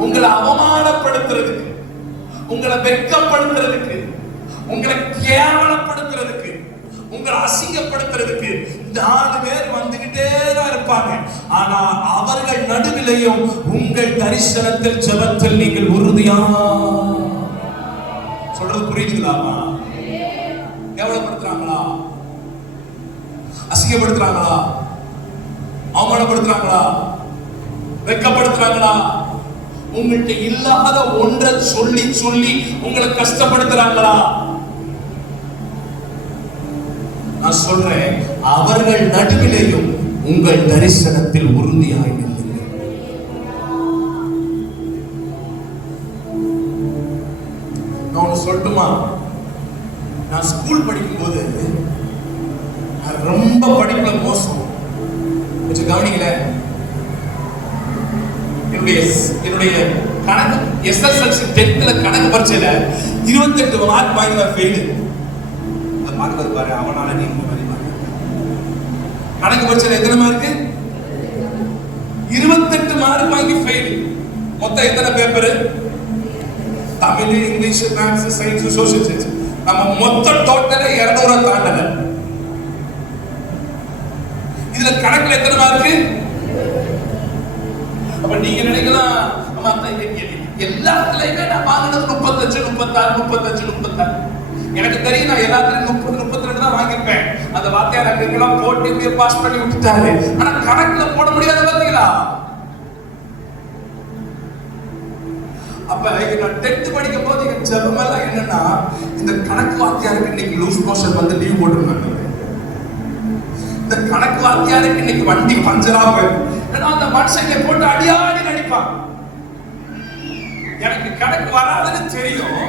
உங்களை அவமானப்படுத்துறதுக்கு, உங்களை வெட்கப்படுத்துறதுக்கு, உங்களை கேவலப்படுத்துறதுக்கு, உங்களை அசிங்கப்படுத்துறதுக்கு 4 பேர் வந்துகிட்டே தான் இருப்பாங்க. ஆனா அவர்கள் நடுவிலையும் உங்கள் தரிசனத்தில் ஜெபத்தில் நீங்கள் உறுதியா. சொல்றது புரியுதுங்களாமா? கேவலப்படுத்துறாங்களா? அசிங்கப்படுத்துறாங்களா? அவமானப்படுத்துறாங்களா? வெட்கப்படுத்துறாங்களா? உங்கள்கிட்ட இல்லாத ஒன்றை சொல்லி சொல்லி உங்களை கஷ்டப்படுத்துறாங்களா? நான் சொல்றேன், அவர்கள் நடுவிலேயும் உங்கள் தரிசனத்தில் உறுதியாய் நில்லுங்கள். நான் சொல்லட்டுமா? நான் ஸ்கூல் படிக்கும் போது ரொம்ப படிப்புல மோசம். கொஞ்சம் கவனிக்கல. என்னுடைய கணக்கு SSLC 10th கணக்கு பரீட்சையில 28 மார்க் வாங்கி நான் ஃபெயில். அது பார்க்கறது பாரு, அவனால நீ கணக்கு பரீட்சையில எத்தனை மார்க்? 28 மார்க் வாங்கி ஃபெயில். மொத்தம் எத்தனை paper? Tamil, English, maths, science, social science. நம்ம மொத்த டோட்டல 200 தாண்டல. இதுல கணக்குல எத்தனை மார்க்? அப்ப நீங்க நினைக்கலாம் எல்லாத்துலயுமே நான் வாங்கினது 35, 36, 35, 36. எனக்கு தெரியும் நான் எல்லாத்துலயும் 30, 32 தான் வாங்கிருப்பேன். அந்த வார்த்தையார் அங்கெல்லாம் போட்டு இப்படியே பாஸ் பண்ணி விட்டுட்டாரு. ஆனா கணக்குல போட முடியாது பாத்தீங்களா? அப்ப நான் 10th படிக்கும் போது எங்க ஜெபமெல்லாம் என்னன்னா, இந்த கணக்கு வாத்தியாருக்கு இன்னைக்கு லூஸ் மோஷன் வந்து லீவ் போட்டுருந்தாங்க. இந்த கணக்கு வாத்தியாருக்கு இன்னைக்கு வண்டி பஞ்சரா போயிடும். ஏன்னா அந்த மனுஷனை போட்டு அடியாடி நடிப்பான். எனக்கு கணக்கு வராதுன்னு தெரியும்.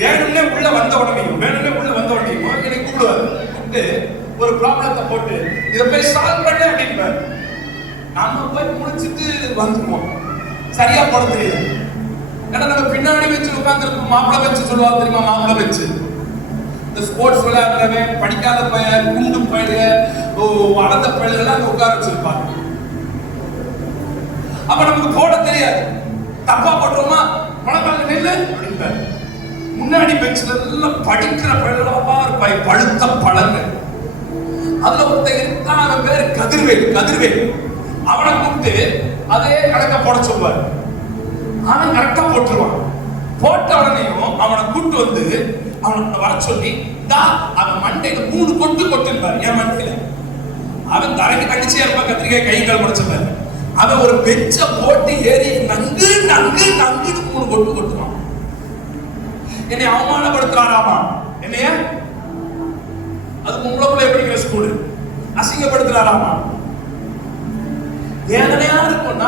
வேணும்னே உள்ள வந்த உடனேயும் என்னை கூப்பிடுவாரு. கூப்பிட்டு ஒரு ப்ராப்ளத்தை போட்டு இதை போய் சால்வ் பண்ண அப்படின்பாரு. நாம போய் முடிச்சுட்டு வந்துருவோம். சரியா போட தெரியாது. ஏன்னா நம்ம பின்னாடி வச்சு உட்கார்ந்து மாப்பிளை வச்சு சொல்லுவாங்க தெரியுமா? மாப்பிளை வச்சு இந்த ஸ்போர்ட்ஸ் விளையாடுறவன், படிக்காத பையன், குண்டு பையன், வளர்ந்த பையன்லாம் உட்கார வச்சிருப்பாங்க. அப்ப நமக்கு போட தெரியாது. தப்பா போட்டுருமா? பணக்கால நெல்லு அப்படின்பாரு. முன்னாடி பெஞ்சில எல்லாம் படிக்கிற பையன்களா இருப்பாய், பழுத்த பழங்க. அதுல ஒருத்தன் இருந்தான், அவன் பேரு கதிர்வேல். அவனை கூப்பிட்டு அதே கணக்க போட சொல்லுவார். அவன் கரெக்டா போட்டுருவான். போட்ட உடனேயும் அவனை கூப்பிட்டு வந்து அவனை வர சொல்லி அவன் மண்டையில 3 கொட்டுப்பாரு. என் மண்டையில அவன் தரைக்கு கடிச்சே இருப்பான். கத்திரிக்காய் கை கால் முடிச்சப்பாரு. அவன் ஒரு பெஞ்ச போட்டு ஏறி நங்கு 3 கொட்டுவான். என்னை அவமானப்படுத்துறாராமா. என்னைய அது உங்களுக்குள்ள எப்படி ஸ்கூல் அசிங்கப்படுத்துறாராமா. வேதனையா இருக்கும்.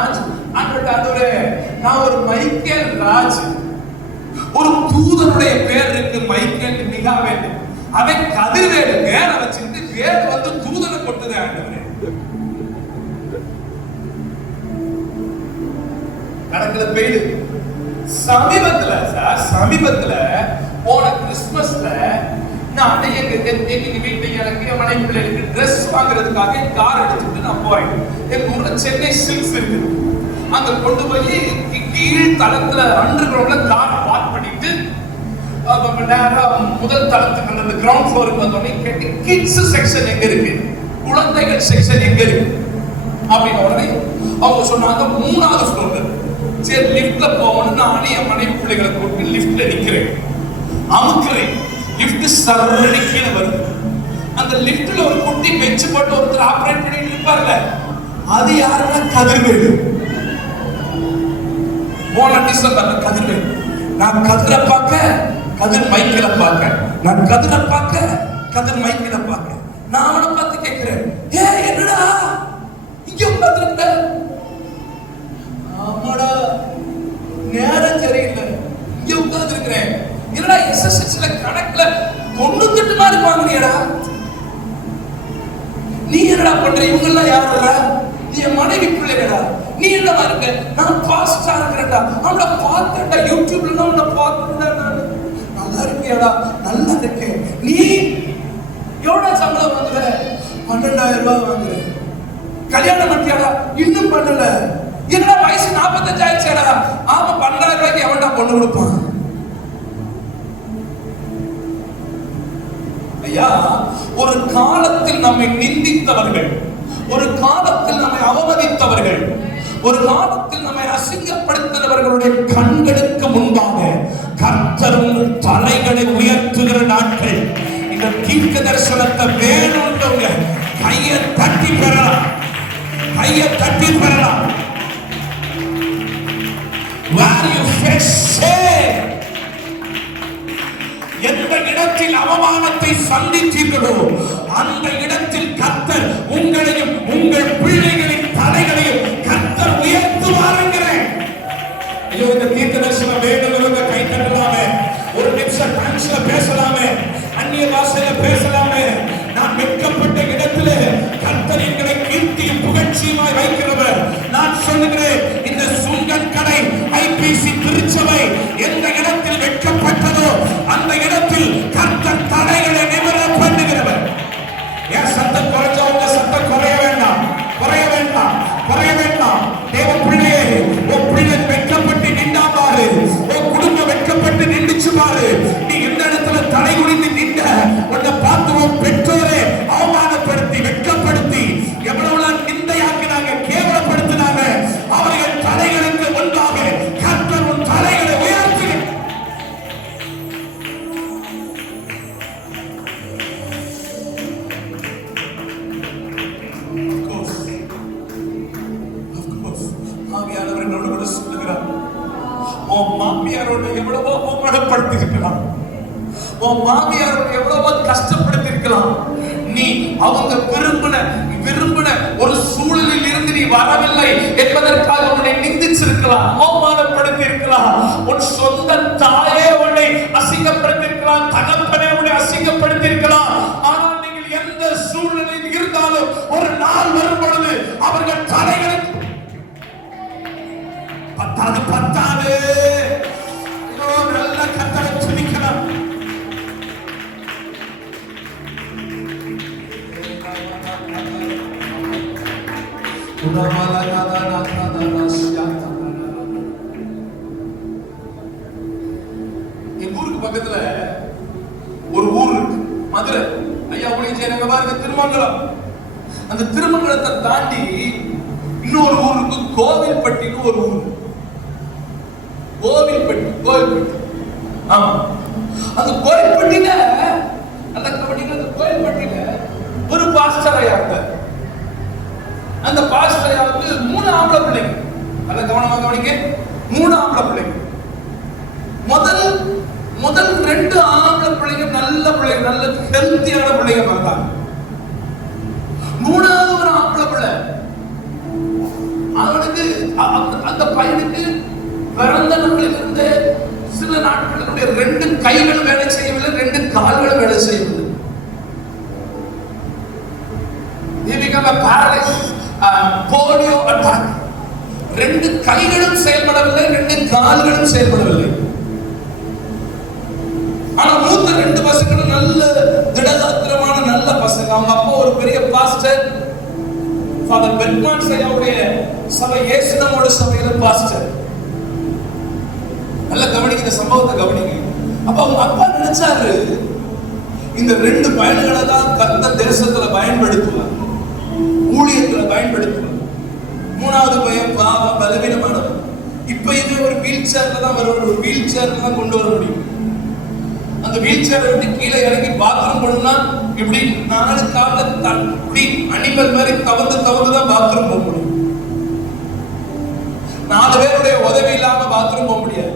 நான் ஒரு மைக்கேல் ராஜ், ஒரு தூதனுடைய பேர் இருக்கு மைக்கேல் மிகாவேல். அவன் கதிர்வேலு வேற வச்சுட்டு வேறு வந்து தூதனை கொட்டுது. ஆண்டவரே கணக்குல பெய்து. சமீபத்துல போன கிறிஸ்துமஸ்ல நான் எங்க வீட்டுல எனக்கு என் மனைவி பிள்ளைகளுக்கு ட்ரெஸ் வாங்குறதுக்காக கார் எடுத்துட்டு நான் போறேன். எங்க ஊர்ல சென்னை சில்க்ஸ் இருக்கு. அங்க கொண்டு போய் கீழ் தளத்துல அண்டர் கிரவுண்ட்ல கார் பார்க் பண்ணிட்டு முதல் தளத்துக்கு அந்த கிரவுண்ட் ஃப்ளோருக்கு வந்தோடனே கேட்டு கிட்ஸ் செக்ஷன் எங்க இருக்கு, குழந்தைகள் செக்ஷன் எங்க இருக்கு அப்படின்னு உடனே அவங்க சொன்னாங்க 3வது ஃப்ளோர்ல. சரி லிஃப்ட்ல போகணும். நானே என் மனைவி பிள்ளைகளை கூப்பிட்டு லிஃப்ட்ல நிக்கிறேன். அமுக்குறேன். லிஃப்ட் சர்றடி கீழே வருது. அந்த லிஃப்ட்ல ஒரு குட்டி பெஞ்ச் போட்டு ஒருத்தர் ஆபரேட் பண்ணிட்டு இருப்பார்ல, அது யாருன்னா கதிர்வேலு. போன டிசம்பர்ல கதிர்வேலு. நான் கதிரை பார்க்க கதிர் மைக்கில பார்க்க, நான் கதிரை பார்க்க கதிர் மைக்கில பார்க்க. நான் அவனை பார்த்து கேட்கிறேன், ஏ என்னடா இங்க உட்கார்ந்துருக்க? ஆமாடா நேரம் சரியில்லை, இங்க உட்கார்ந்து இருக்கிறேன். என்னடா SSLCல கணக்குல 98 மார்க் வாங்குறியடா, நீ என்னடா பண்ற? இவங்க எல்லாம் யாருடா? நீ என் மனைவி பிள்ளைடா. நீ என்னவா இருக்க? நான் பாஸ்டா இருக்கிறேன்டா. அவளை பார்த்தேன்டா, யூடியூப்ல அவளை பார்த்தேன்டா. நான் நல்லா இருக்கியாடா? நல்லா இருக்கேன். நீ எவ்வளவு சம்பளம் வாங்குற? 12,000 ரூபாய் வாங்குறேன். கல்யாணம் பண்ணியாடா? இன்னும் பண்ணல. என்னடா வயசு 45 ஆயிடுச்சேடா? ஆமா 12,000 ரூபாய்க்கு எவன்டா பொண்ணு கொடுப்பான்? ஐயா, ஒரு காலத்தில் நம்மை நிந்தித்தவர்கள், ஒரு காலத்தில் நம்மை அவமதித்தவர்கள், ஒரு காலத்தில் நம்மை அசிங்கப்படுத்தினவர்களுடைய கண்களுக்கு முன்பாக கர்த்தர் உங்கள் தலைகளை உயர்த்துகிற நாட்கள். இந்த தீர்க்க தரிசனத்தை வேணும்ன்றவங்க கையை தட்டி பெறலாம், கையை தட்டி பெறலாம். Where you face shame, எந்த இடத்தில் அவமானத்தை சந்தித்தீர்களோ அந்த இடத்தில் கர்த்தர் உங்களையும் உங்கள் பிள்ளைகளின் தலைகளையும் கர்த்தர் உயர்த்துவாருங்கிறேன். ஐயோ, இந்த தீர்க்க தரிசனம் வேணுங்கிறவங்க கை தட்டலாமே, ஒரு நிமிஷம் டான்ஸ்ல பேசலாமே. எங்களை கீர்த்தியும் புகழ்ச்சியுமாய் வைக்கிறவர். நான் சொல்லுகிறேன், இந்த சுங்கன் கடை ஐபிசி திருச்சபை எந்த இடத்தில் வெட்கப்பட்டதோ அந்த இடத்தில் கர்த்தர் தடைகளை நிமிர பண்ணுகிறவர். என் சத்தம் குறைஞ்சவங்க சத்தம் குறைய வேண்டாம், குறைய வேண்டாம், குறைய வேண்டாம். தேவ பிள்ளையே, உன் பிள்ளை வெட்கப்பட்டு நின்றா பாரு, உன் குடும்பம் வெட்கப்பட்டு நின்றுச்சு பாரு. நீ எந்த இடத்துல தலை குனிந்து நின்ற உன்னை பார்த்து உன் பெற்றோரே அவமானப்படுத்தி வெட்கப்படுத்தி எவ்வளவுலாம் நிந்தையாக்கினாங்க, கேவலப்படுத்தினாங்க. அவர்கள் தலைகளுக்கு முன்பாக கர்த்தர் உன் தலைகளை உயர்த்து. ஆவியானவர் என்னோட கூட சொல்லுகிறார், உன் மாமியாரோட எவ்வளவோ அவமானப்படுத்தி இருக்கலாம், உன் மாமியாரோட எவ்வளவோ கஷ்டப்படுத்தி இருக்கலாம். நீ அவங்க விரும்பின ஒரு சூழலில் இருந்து நீ வரவில்லை என்பதற்காக உன்னை நிந்திச்சிருக்கலாம், அவமானப்படுத்தி இருக்கலாம். உன் சொந்த தாயே உன்னை அசிங்கப்படுத்தி இருக்கலாம், தகப்பனே உன்னை அசிங்கப்படுத்தி இருக்கலாம். ஆனால் நீங்கள் எந்த சூழலில் இருந்தாலும் ஒரு நாள் வரும் பொழுது அவர்கள் தலைகளுக்கு பத்தாது நல்ல கர்த்தரை துதிக்கலாம். எங்க ஊருக்கு பக்கத்துல ஒரு ஊர் இருக்கு, மதுரை. ஐயா ஊழியம் செய்யறாங்க பாருங்க, திருமங்கலம். அந்த திருமங்கலத்தை தாண்டி இன்னொரு ஊருக்கு கோவில்பட்டின்னு ஒரு ஊர். கோவில்பட்டி. ஆமா, அந்த கோவில்பட்டியில ஒரு பாஸ்டர் ஐயா இருந்தார். அந்த பாஸ்டர் ஐயாவுக்கு 3 ஆம்பளை பிள்ளைங்க. நல்ல கவனமா கவனிங்க, 3 ஆம்பளை பிள்ளைங்க. முதல் 2 ஆம்பளை பிள்ளைங்க நல்ல பிள்ளைங்க, நல்ல ஹெல்த்தியான பிள்ளைங்க பார்த்தாங்க. 3வது ஒரு ஆம்பளை பிள்ளை, அவனுக்கு அந்த பையனுக்கு பிறந்த நாளிலிருந்து சில நாட்களுடைய 2 கைகளும் வேலை செய்யவில்லை, 2 கால்களும் வேலை செய்யவில்லை. Polio attack. 2 கைகளும் செயல்படவில்லை, 2 கால்களும் செயல்படவில்லை. ஆனா மூத்த 2 பசங்களும் நல்ல திடகாத்திரமான நல்ல பசங்க. அவங்க அப்பா ஒரு பெரிய பாஸ்டர், ஃபாதர் பெர்க்மான் ஐயாவுடைய சபை இயேசுநாமோட சபையில பாஸ்டர். நல்ல கவனிக்க, இந்த சம்பவத்தை கவனிக்க. அப்ப அவங்க அப்பா நினைச்சாரு, இந்த 2 பயன்களை தான் கர்த்தர் தேசத்துல பயன்படுத்துவார், ஊழியத்துல பயன்படுத்துவார். 3வது பையன் பாவம், பலவீனமானவன். இப்பயுமே ஒரு வீல் சேர்ல தான் வருவார், ஒரு வீல் சேர்ல தான் கொண்டு வர முடியும். அந்த வீல் சேரை விட்டு கீழே இறங்கி பாத்ரூம் போகணும்னா இப்படி 4 கால இப்படி அனிமல் மாதிரி தவந்து தான் பாத்ரூம் போக முடியும். 4 பேருடைய உதவி இல்லாம பாத்ரூம் போக முடியாது.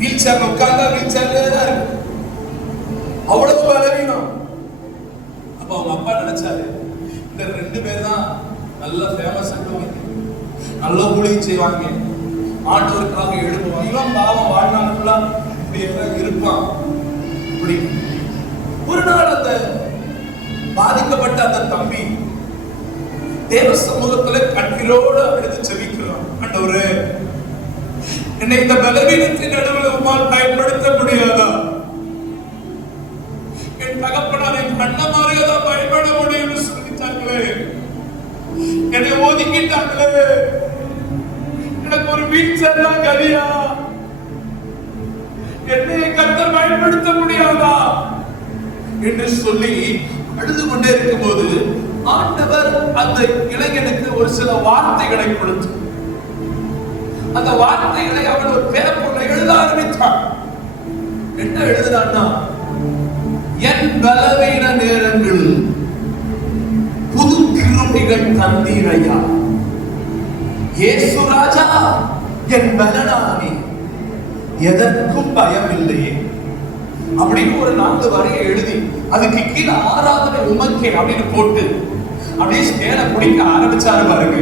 வீல் சேர்ல உட்கார்ந்தா வீல் சேர்ல தான் இருக்கு, அவ்வளவு பலவீனம். அப்ப அவங்க அப்பா நினைச்சாரு, இந்த 2 பேர் தான் நல்ல ஃபேமஸ் ஆனவங்க, நல்ல ஊழியம் செய்வாங்க, ஆண்டவருக்காக எழுதுவாங்க. இவன் பாவம் வாழ்நாளுக்குள்ள இப்படி இருப்பான். இப்படி ஒரு நாள் அந்த பாதிக்கப்பட்ட அந்த தம்பி தேவ சமூகத்துல கண்ணீரோடு அழுது ஜெபிக்கிறான். ஆண்டவரே, என்னை இந்த பலவீனத்தின் நடுவில் உம்மால் பயன்படுத்த முடியாதா? என் தகப்பனாரை பண்ண மாதிரிதான் பயன்பட முடியும்னு சொல்லிட்டாங்களே, என்னை ஒதுக்கிட்டாங்களே, எனக்கு ஒரு வீல் சேர்லாம் கதியா, என்னை கர்த்தர் பயன்படுத்த முடியாதா என்று சொல்லி அழுது கொண்டே இருக்கும் போது ஆண்டவர் அந்த இளைஞனுக்கு ஒரு சில வார்த்தைகளை கொடுத்து, அந்த வார்த்தைகளை அவன் ஒரு பேப்பர்ல எழுத ஆரம்பித்தான். என்ன எழுதுறான்னா, என் பலவீன நேரங்களில் புது கிருபைகள் தந்தீரையா, இயேசு ராஜா என் பலனானே, எதற்கும் பயமில்லையே அப்படின்னு ஒரு 4 வரையை எழுதி அதுக்கு கீழே ஆராதனை உமக்கே அப்படின்னு போட்டு அப்படியே ஸ்கேலை பிடிக்க ஆரம்பிச்சாரு பாருங்க.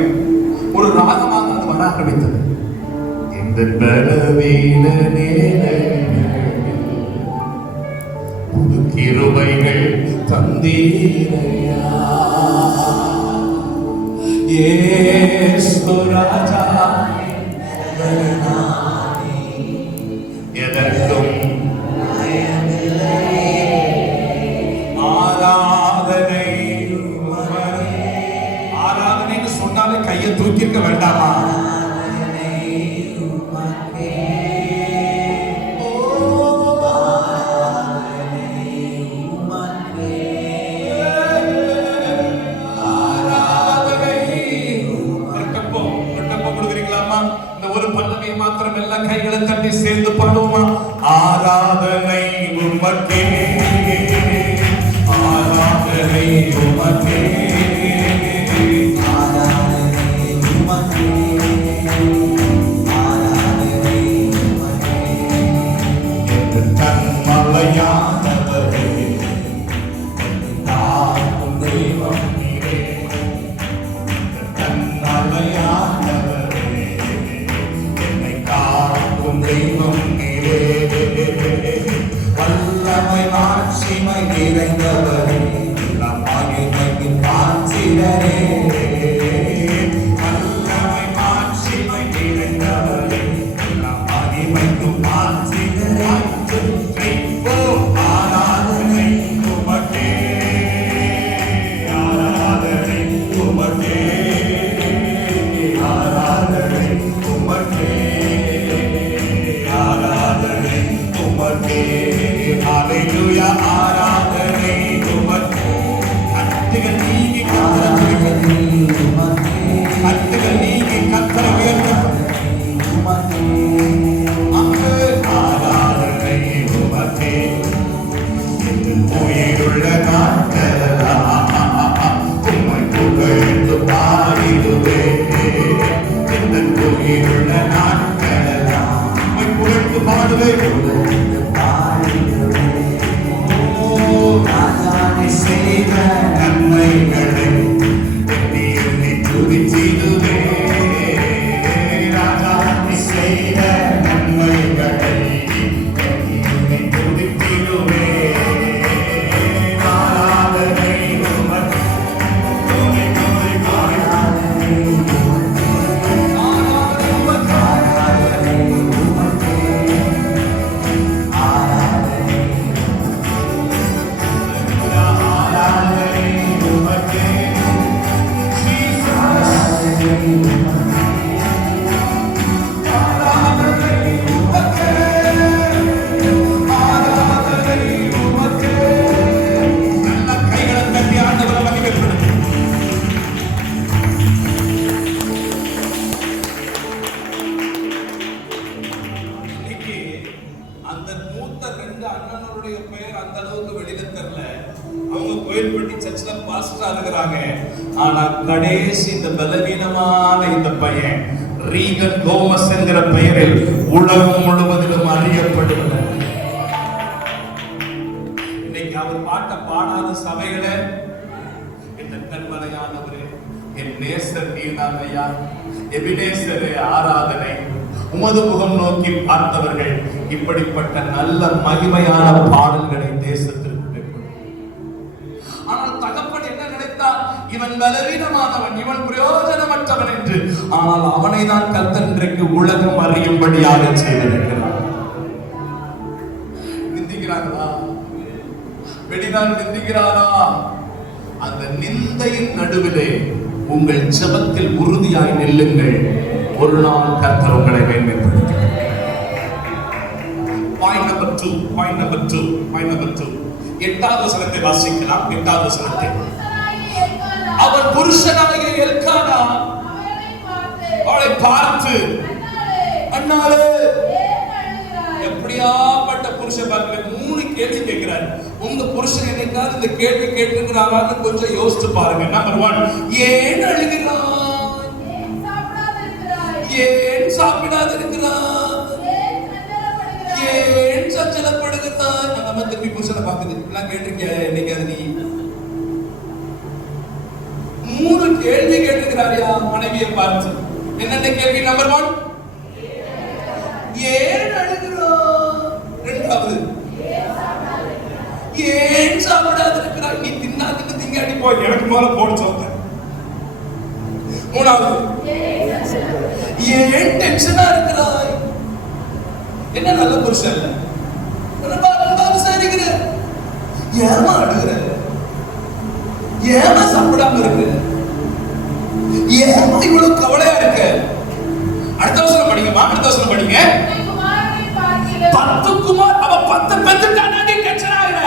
ஒரு ராகமாக அது வர ஆரம்பித்தது. இந்த பலவீன நேரங்களில் புது கிருபைகள் தந்தீரையா இயேசு ராஜா எதற்கும் ஆராதனை ஆராதனைன்னு சொன்னாலே கையை தூக்கிக்க வேண்டாமா? மாத்திரம் எல்லாம் கைகளை தட்டி சேர்ந்து பாடுவோமா? ஆராதனை உமக்கே, ஆராதனை உமக்கே, ஆராதனை உமக்கே, ஆராதனை உமக்கே. கண்மலையானவரே தாக்கும் தெய்வம் நீரே, கண்மலையானவரே தெய்வம் நீரே, வல்லமை மாட்சிமை நிறைந்தவரே, மகிமைக்கு பாத்திரரே, வல்லமை மாட்சிமை நிறைந்தவரே, மகிமைக்கு பாத்திரரே. ஆராதனை உமக்கே, ஆராதனை உமக்கே, ஆராதனை உமக்கே, ஆராதனை உமக்கே, ஹல்லேலூயா. ஆராதனை உமக்கே. கட்டுகள் நீங்கி கர்த்தரை உயர்த்த, கட்டுகள் நீங்கி கர்த்தரை உயர்த்த. ஆராதனை உமக்கே, உயிருள்ள நாட்களெல்லாம் உம்மை புகழ்ந்து பாடிடுவே. உயிருள்ள நாட்களெல்லாம் உம்மை புகழ்ந்து பாடுவே. ராஜாவை செய்த நன்மைகளை எண்ணி எண்ணி துதித்திடுவே. ராஜாவை செய்த நன்மைகளை எண்ணி எண்ணி துதித்திடுவே. ஆராதனை உமக்கே, ஆனா கடைசி இந்த பலவீனமான இந்த பையன் ரீகன் கோமஸ் என்கிற பெயரில் உலகம் முழுவதிலும் அறியப்படுகிறார். இன்னைக்கு அவர் பாட்ட பாடாத சபைகளை இந்த கண்மலையானவரே, என் நேசர் நீர்தான் ஐயா, எபினேசரே ஆராதனை, உமது முகம் நோக்கி பார்த்தவர்கள் இப்படிப்பட்ட நல்ல மகிமையான பாடல்களை தேசத்திற்கு. ஆனால் தகப்பன் என்ன நினைத்தார்? இவன் பலவீனமானவன், இவன் பிரயோஜனமற்றவன் என்று. ஆனால் அவனை தான் கர்த்தர் இன்றைக்கு உலகம் அறியும்படியாக செய்திருக்கிறார். நிந்திக்கிறார்களா? வெளிதான் நிந்திக்கிறாரா? அந்த நிந்தையின் நடுவிலே உங்கள் ஜெபத்தில் உறுதியாய் நில்லுங்கள். ஒரு நாள் கர்த்தர் உங்களை மேன்மைப்படுத்துவார். பாயிண்ட் நம்பர் 2 8வது வசனத்தை வாசிக்கலாம். 8வது வசனத்தை, அவன் புருஷனாகிய எல்கானா அவளை பார்த்து, அண்ணாளே, எப்படியாப்பட்ட புருஷன் பாருங்க. 3 கேள்வி கேட்கிறார். உங்க புருஷன் என்னைக்காவது இந்த கேள்வி கேட்டிருக்கிறாரான்னு கொஞ்சம் யோசிச்சு பாருங்க. நம்பர் 1, ஏன் அழுகிறான்? ஏன் சாப்பிடாது இருக்கிறான்? ஏன் சஞ்சலப்படுகிறான்? நம்ம திருப்பி புருஷனை பார்க்குது எல்லாம் கேட்டிருக்கியா? என்னைக்காவது நீ 3 கேள்வி கேட்டிருக்கிறாரியா மனைவியை பார்த்து? என்னென்ன கேள்வி? நம்பர் 1, ஏன் அழுகிறான்? 2வது, ஏன் சாப்பிடாது இருக்கிறாய்? போ, எனக்கு மேல போட சொல்றேன். மூணாவது, ஏன் டென்ஷனா இருக்கிறாய்? என்ன நல்ல புருஷன் இல்ல, ரொம்ப விசாரிக்கிற, ஏமா அழுகிற, ஏமா சாப்பிடாம இருக்கு, ஏமா இவ்வளவு கவலையா இருக்கு? அடுத்த வசனம் படிங்கம்மா, அடுத்த வசனம் படிங்க. 10 குமார், அவ 10 பெத்துட்டானே, நீ டென்ஷன் ஆகல.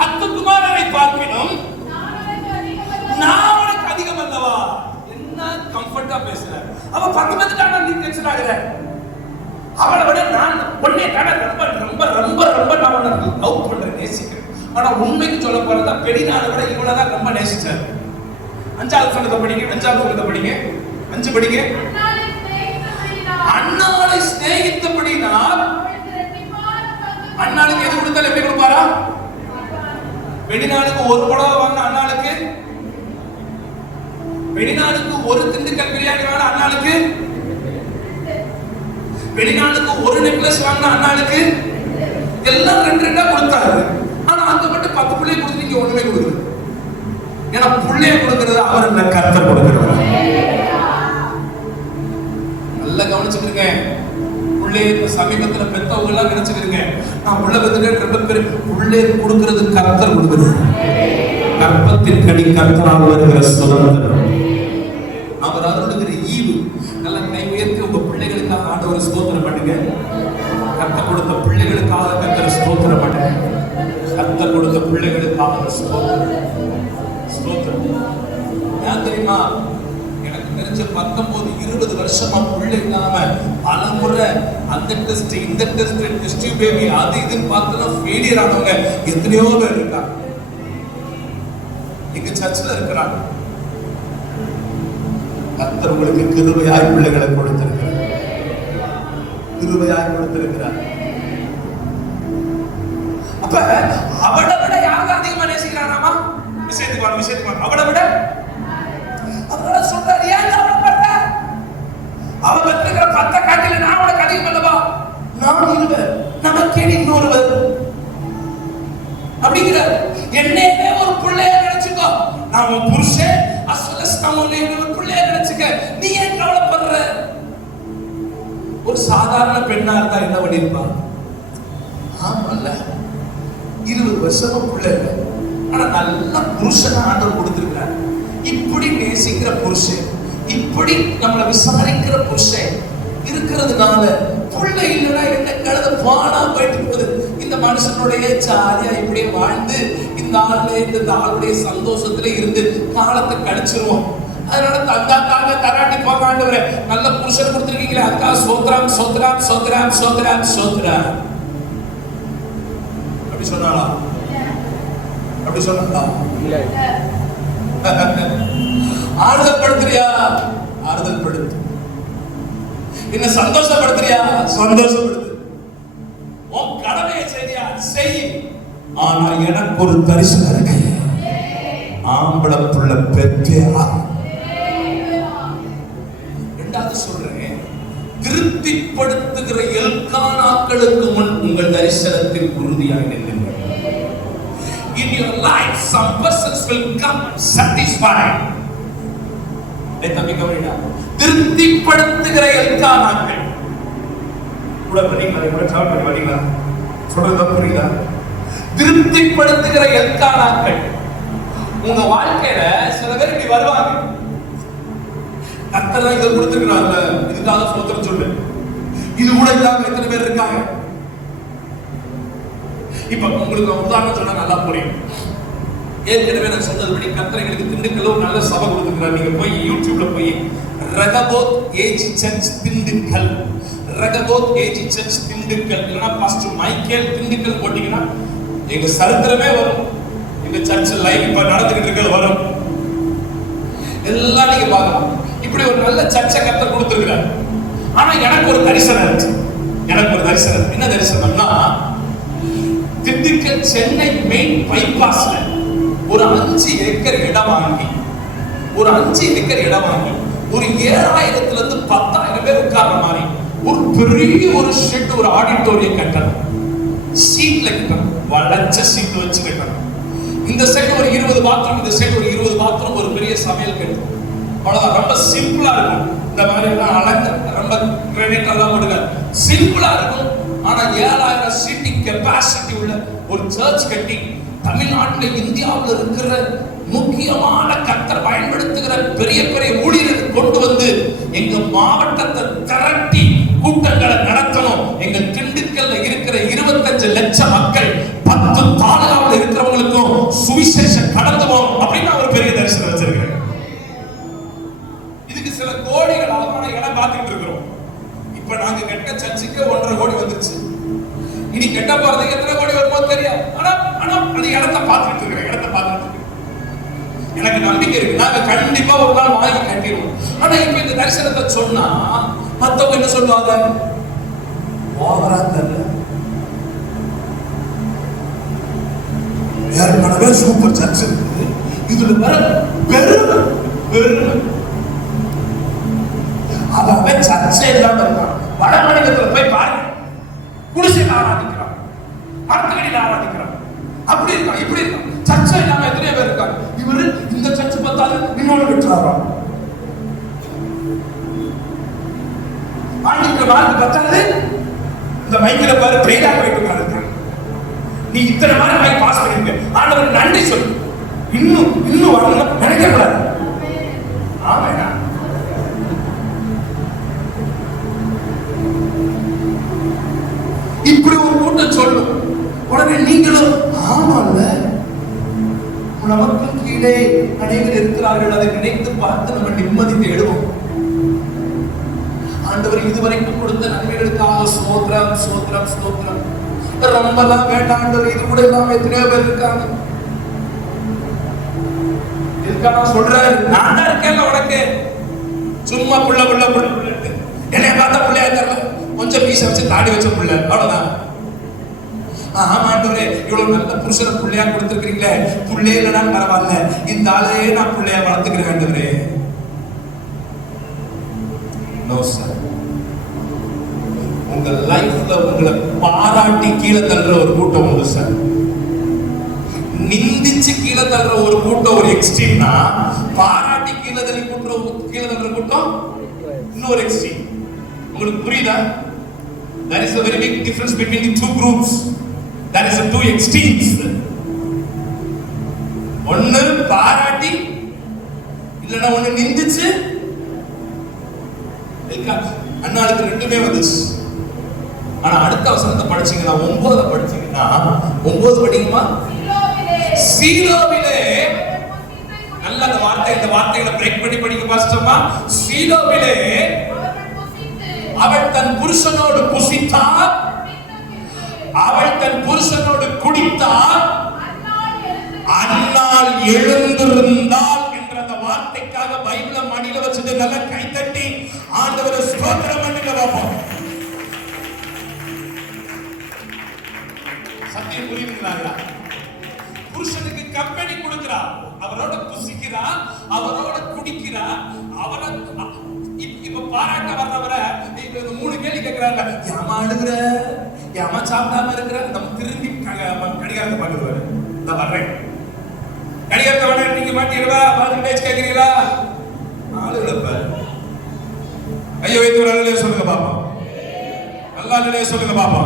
10 குமாரரை பார்க்கணும், நான் உனக்கு அதிகம் அல்லவா? என்ன கம்ஃபர்ட்டா பேசுற? அவ 10 பெத்துட்டானே, நீ டென்ஷன் ஆகல. அவளை விட நான் உன்னை தானே ரொம்ப ரொம்ப ரொம்ப ரொம்ப நான் உன்னை லவ் பண்றேன், நேசிக்கிறேன். ஆனா உண்மைக்கு சொல்ல போறதா பெரினால விட இவளதான் ரொம்ப நேசிச்சாரு. 5வது வசனத்தை படிங்க, 5வது வசனத்தை படிங்க, 5 படிங்க. அன்னாளை சிநேகித்தபடினால், அன்னாளுக்கு எது கொடுத்தாலும் எப்படி கொடுப்பாரா? வெளிநாளுக்கு ஒரு புடவை வாங்க அன்னாளுக்கு, வெளிநாளுக்கு ஒரு திண்டுக்கல் பிரியாணி வாங்க அன்னாளுக்கு, வெளிநாளுக்கு ஒரு நெக்லஸ் வாங்கின அண்ணாளுக்கு, எல்லாம் 2 கொடுத்தாரு. ஆனா அங்க மட்டும் 10 பிள்ளைய கொடுத்து நீங்க ஒண்ணுமே கொடுக்கல. ஏன்னா பிள்ளைய கொடுக்கறது அவர் இல்ல, கர்த்தர் கொடுக்கிறது. நல்லா கவனிச்சுக்கிறீங்க. பிள்ளைய சமீபத்துல பெத்தவங்க எல்லாம் நினைச்சுக்கிறீங்க, நான் உள்ள பெத்துட்டேன் 2 பேர். பிள்ளைய கொடுக்கிறது கர்த்தர் கொடுக்கிறது. கர்ப்பத்தின் கனி கர்த்தரால் வருகிற சுதந்திரம், அவர் அருளுகிற ஈவு. நல்ல கை உயர்த்தி உங்க பிள்ளைகளுக்காக ஆண்டவரை ஸ்தோத்திரம் பண்ணுங்க. கர்த்தர் கொடுத்த பிள்ளைகளுக்காக கர்த்தரை ஸ்தோத்திரம் பண்ணுங்க. கர்த்தர் கொடுத்த பிள்ளைகளுக்காக ஸ்தோத்திரம். ஏன் தெரியுமா? எனக்கு தெரிஞ்ச 19-20 வருஷமா பிள்ளை இல்லாம பல முறை அந்த டெஸ்ட் இந்த டெஸ்ட் பேபி அது இதுன்னு பார்த்தா ஃபெயிலியர் ஆனவங்க எத்தனையோ பேர் இருக்காங்க. எங்க சர்ச்சில் இருக்கிறாங்க. கர்த்தர் உங்களுக்கு கிருபையாய் பிள்ளைகளை கொடுத்திருக்கிறார், கிருபையாய் கொடுத்திருக்கிறார். அப்ப அவளை விட யார் அதிகமா நேசிக்கிறானாமா? விஷயத்துக்கு அவளை விட அவளை சொல்றாரு, ஏன் அவளை பண்ற? அவ பெற்றிருக்கிற 10 காட்டில நான் அவளுக்கு அதிகம் அல்லவா? நான் 20, நமக்கே இன்னொருவர் அப்படிங்கிற என்னையே ஒரு பிள்ளைய நினைச்சுக்கோ. நான் உன் புருஷன் ஒரு பிள்ளைய நினைச்சுக்க, நீ ஏன் கவலைப்படுற? ஒரு சாதாரண பெண்ணா இருந்தா என்ன பண்ணிருப்பா? ஆமல்ல, 20 வருஷமா பிள்ளை இல்லை, ஆனா நல்ல புருஷனை ஆண்டவர் கொடுத்திருக்கிறார். இப்படி நேசிக்கிற புருஷன், இப்படி நம்மளை விசாரிக்கிற புருஷன் இருக்கிறதுனால பிள்ளை இல்லைன்னா என்ன கழுத பானா போயிட்டு போகுது. இந்த மனுஷனுடைய ஜாலியா இப்படியே வாழ்ந்து இந்த ஆளுடைய சந்தோஷத்துல இருந்து காலத்தை கழிச்சிருவோம். அதனால தந்தாக்காக தராட்டி போக ஆண்டவரே, நல்ல புருஷன் கொடுத்திருக்கீங்களே, அக்கா சோத்ராம் சோத்ராம் சோத்ராம் சோத்ராம் சோத்ராம் அப்படி சொன்னாளா? அப்படி சொன்னா ஆறுதல் படுத்துறியா? ஆறுதல் படுத்து. என்ன சந்தோஷப்படுத்துறியா? சந்தோஷப்படுத்து. உன் கடமையை செய்யா செய். ஆனா எனக்கு ஒரு தரிசனம் இருக்கு, ஆம்பளை புள்ள பெற்றே ஆகும். 2வது சொல்றேன், திருப்திப்படுத்துகிற எல்கானாக்களுக்கு முன் உங்கள் தரிசனத்தில் உறுதியாக நில்லுங்கள். In your life, some persons will come satisfied. திருப்திப்படுத்துகிற எல்கானாக்கள் கூட வரீங்களா? சொல்றதா புரியுதா? திருப்திப்படுத்துகிற எல்கானாக்கள் உங்க வாழ்க்கையில சில பேர் இப்படி வருவாங்க. கர்த்தர் இதை கொடுத்துக்கிறாங்க, இதுக்காக ஸ்தோத்திரம் சொல்லு. இது கூட இல்லாம எத்தனை பேர் இருக்காங்க? இப்ப உங்களுக்கு உதாரணம் சொன்னா நல்லா புரியும். ஏற்கனவே நான் சொன்னதுபடி கர்த்தர் எங்களுக்கு திண்டுக்கல்ல ஒரு நல்ல சபை கொடுத்துக்கிறார். நீங்க போய் யூடியூப்ல போய் Rehoboth AG church Dindigul, Rehoboth AG church Dindigul இல்லைன்னா பாஸ்டர் மைக்கேல் திண்டுக்கல் போட்டீங்கன்னா எங்க சரித்திரமே வரும். எங்க சர்ச் லைவ் இப்ப நடந்துகிட்டு இருக்கிறது வரும், எல்லாம் நீங்க பார்க்கலாம். இப்படி ஒரு நல்ல சர்ச்சை கர்த்தர் கொடுத்திருக்கிறார். ஆனா எனக்கு ஒரு தரிசனம் இருக்கு. எனக்கு ஒரு தரிசனம். என்ன தரிசனம்னா, திண்டுக்கல் சென்னை மெயின் பைபாஸ்ல ஒரு 5 ஏக்கர் இடம் வாங்கி, ஒரு 5 ஏக்கர் இடம் வாங்கி ஒரு 7000 இருந்து 10,000 பேர் உட்கார்ற மாதிரி ஒரு பெரிய ஒரு ஷெட், ஒரு ஆடிட்டோரியம் கட்டணும். சீட்ல கட்டணும், வளைச்ச சீட் வச்சு கட்டணும். இந்த சைடு ஒரு 20 பாத்திரம், இந்த சைடு ஒரு 20 பாத்திரம், ஒரு பெரிய சமையல் கட்டு. அவ்வளவுதான். ரொம்ப சிம்பிளா இருக்கும். இந்த மாதிரி எல்லாம் அழகு ரொம்ப கிரெடிட் எல்லாம் கொடுங்க, சிம்பிளா இருக்கும். ஆனா 7000 சீட்டிங் கெபாசிட்டி உள்ள ஒரு சர்ச் கட்டி தமிழ்நாட்டில் இந்தியாவில் இருக்கிற முக்கியமான கர்த்தர் பயன்படுத்துகிற பெரிய பெரிய ஊழியர்கள் கொண்டு வந்து எங்க மாவட்டத்தை திரட்டி கூட்டங்களை நடத்தணும். எங்க திண்டுக்கல்ல இருக்கிற 25 லட்சம் மக்கள் 10 தாலுகாவில் இருக்கிறவங்களுக்கும் சுவிசேஷம் கடந்து போகும் அப்படின்னு ஒரு பெரிய தரிசனம் வச்சிருக்கிறேன். இதுக்கு சில கோடிகள் அளவான இடம் பார்த்துட்டு இருக்கிறோம். இப்ப நாங்க கெட்ட சர்ச்சுக்கு 1.5 கோடி வந்துருச்சு. இனி கெட்ட போறதுக்கு எத்தனை கோடி வருமோ தெரியாது. ஆனா அது இடத்தை பார்த்துட்டு இருக்கிறேன், இடத்தை பார்த்துட்டு இருக்கிறேன். எனக்கு நம்பிக்கை இருக்கு, நாங்க கண்டிப்பா ஒரு நாள் வாங்கி கட்டிடுவோம். ஆனா இப்ப இந்த தரிசனத்தை சொன்னா மத்தவங்க என்ன சொல்லுவாங்க? ஓவரா தெரியல, ஏற்கனவே சூப்பர் சர்ச் இருக்கு, இதுல வேற பெருமை பெருமை. அவன் சர்ச்சை இல்லாம இருக்கான். வட மாநிலத்துல போய் பாருங்க, குடிசையில் ஆராதிக்கிறான், மரத்தடியில் ஆராதிக்கிறான், அப்படி இருக்கான் இப்படி இருக்கான். சர்ச்சை இல்லாம எத்தனை பேர் இருக்காங்க. இவரு இந்த சர்ச்சை பார்த்தாலும் இன்னொரு விட்டுறாராம். ஆண்டிக்கிற வாழ்க்கை பார்த்தாலே இந்த மைக்கில பாரு பெய்தா போயிட்டு இருக்காரு. நீ இத்தனை மாதிரி மைக் பாஸ் பண்ணிருக்க, ஆண்டவர் நன்றி சொல்லு. இன்னும் இன்னும் வரணும் நினைக்க கூடாது. ஆமாடா, இப்படி ஒரு கூட்டம் சொல்லும். உடனே நீங்களும் ஆமால்ல, நமக்கும் கீழே அநேகர் இருக்கிறார்கள், அதை நினைத்து பார்த்து நம்ம நிம்மதி தேடுவோம். ஆண்டவர் இதுவரைக்கும் கொடுத்த நன்மைகளுக்காக ஸ்தோத்திரம் ஸ்தோத்திரம் ஸ்தோத்திரம். ரொம்பலாம் வேண்டாம் ஆண்டவர், இது கூட எல்லாம் எத்தனையோ பேர் இருக்காங்க. இருக்கானா சொல்றாரு, நான் தான் இருக்கேன்ல உனக்கு. சும்மா புள்ள புள்ள புள்ள புள்ள என்னைய பார்த்தா பிள்ளையா தெரியல, கொஞ்சம் மீச வச்சு தாடி வச்ச புள்ள, அவ்வளவுதான். ஆமாண்டவரே, இவ்வளவு நல்ல புருஷனை பிள்ளையா கொடுத்திருக்கீங்களே, பிள்ளை இல்லைன்னா பரவாயில்ல, இந்த ஆளையே நான் பிள்ளையா வளர்த்துக்கிறேன் ஆண்டவரே. நோ சார், உங்க லைஃப்ல உங்களை பாராட்டி கீழே தள்ளுற ஒரு கூட்டம் உண்டு சார். நிந்திச்சு கீழே தள்ளுற ஒரு கூட்டம் ஒரு எக்ஸ்ட்ரீம்னா, பாராட்டி கீழே தள்ளுற கூட்டம் இன்னொரு எக்ஸ்ட்ரீம். உங்களுக்கு புரியுதா? There is a very big difference between the two groups. There is a two extremes. ஒன்னு பாராட்டி, இல்லனா ஒன்னு நிந்திச்சு. அண்ணாளுக்கு ரெண்டுமே வந்துச்சு. ஆனா அடுத்த வசனத்தை படிச்சீங்கன்னா 9 படிச்சீங்கன்னா 9 படிக்குமா? சீலோவிலே, நல்ல அந்த வார்த்தை, இந்த வார்த்தைகளை பிரேக் பண்ணி படிக்க பாஸ்டர்மா. சீலோவிலே அவள் தன் புருஷனோடு புசித்தாள், அவள் தன் புருஷனோடு குடித்தாள், அன்னாள் எழுந்திருந்தாள் என்ற அந்த வார்த்தைக்காக பைபிளை மடியில வச்சுட்டு நல்லா கைத்தட்டி ஆண்டவரை ஸ்தோத்திரம் பண்ணுங்க பாப்போம். சத்தியம் புரியுதுங்களா? புருஷனுக்கு கம்பெனி கொடுக்கிறா, அவரோட புசிக்கிறா, அவரோட குடிக்கிறா, அவரை இப்ப பாராட்ட வர்றவரை 3 கேள்வி கேட்கிறாங்க. ஏமா அழுகுற, ஏமா சாப்பிடாம இருக்கிற, நம்ம திரும்பி கடிகாரத்தை பாக்குறாரு. நான் வர்றேன், கடிகாரத்தை வர நீங்க மாட்டீங்களா, பேச்சு கேட்கிறீங்களா? ஆளுகளப்ப ஐயோ வைத்து ஒரு அழுலையே சொல்லுங்க பாப்பா, நல்லா அழுலையே சொல்லுங்க பாப்பா.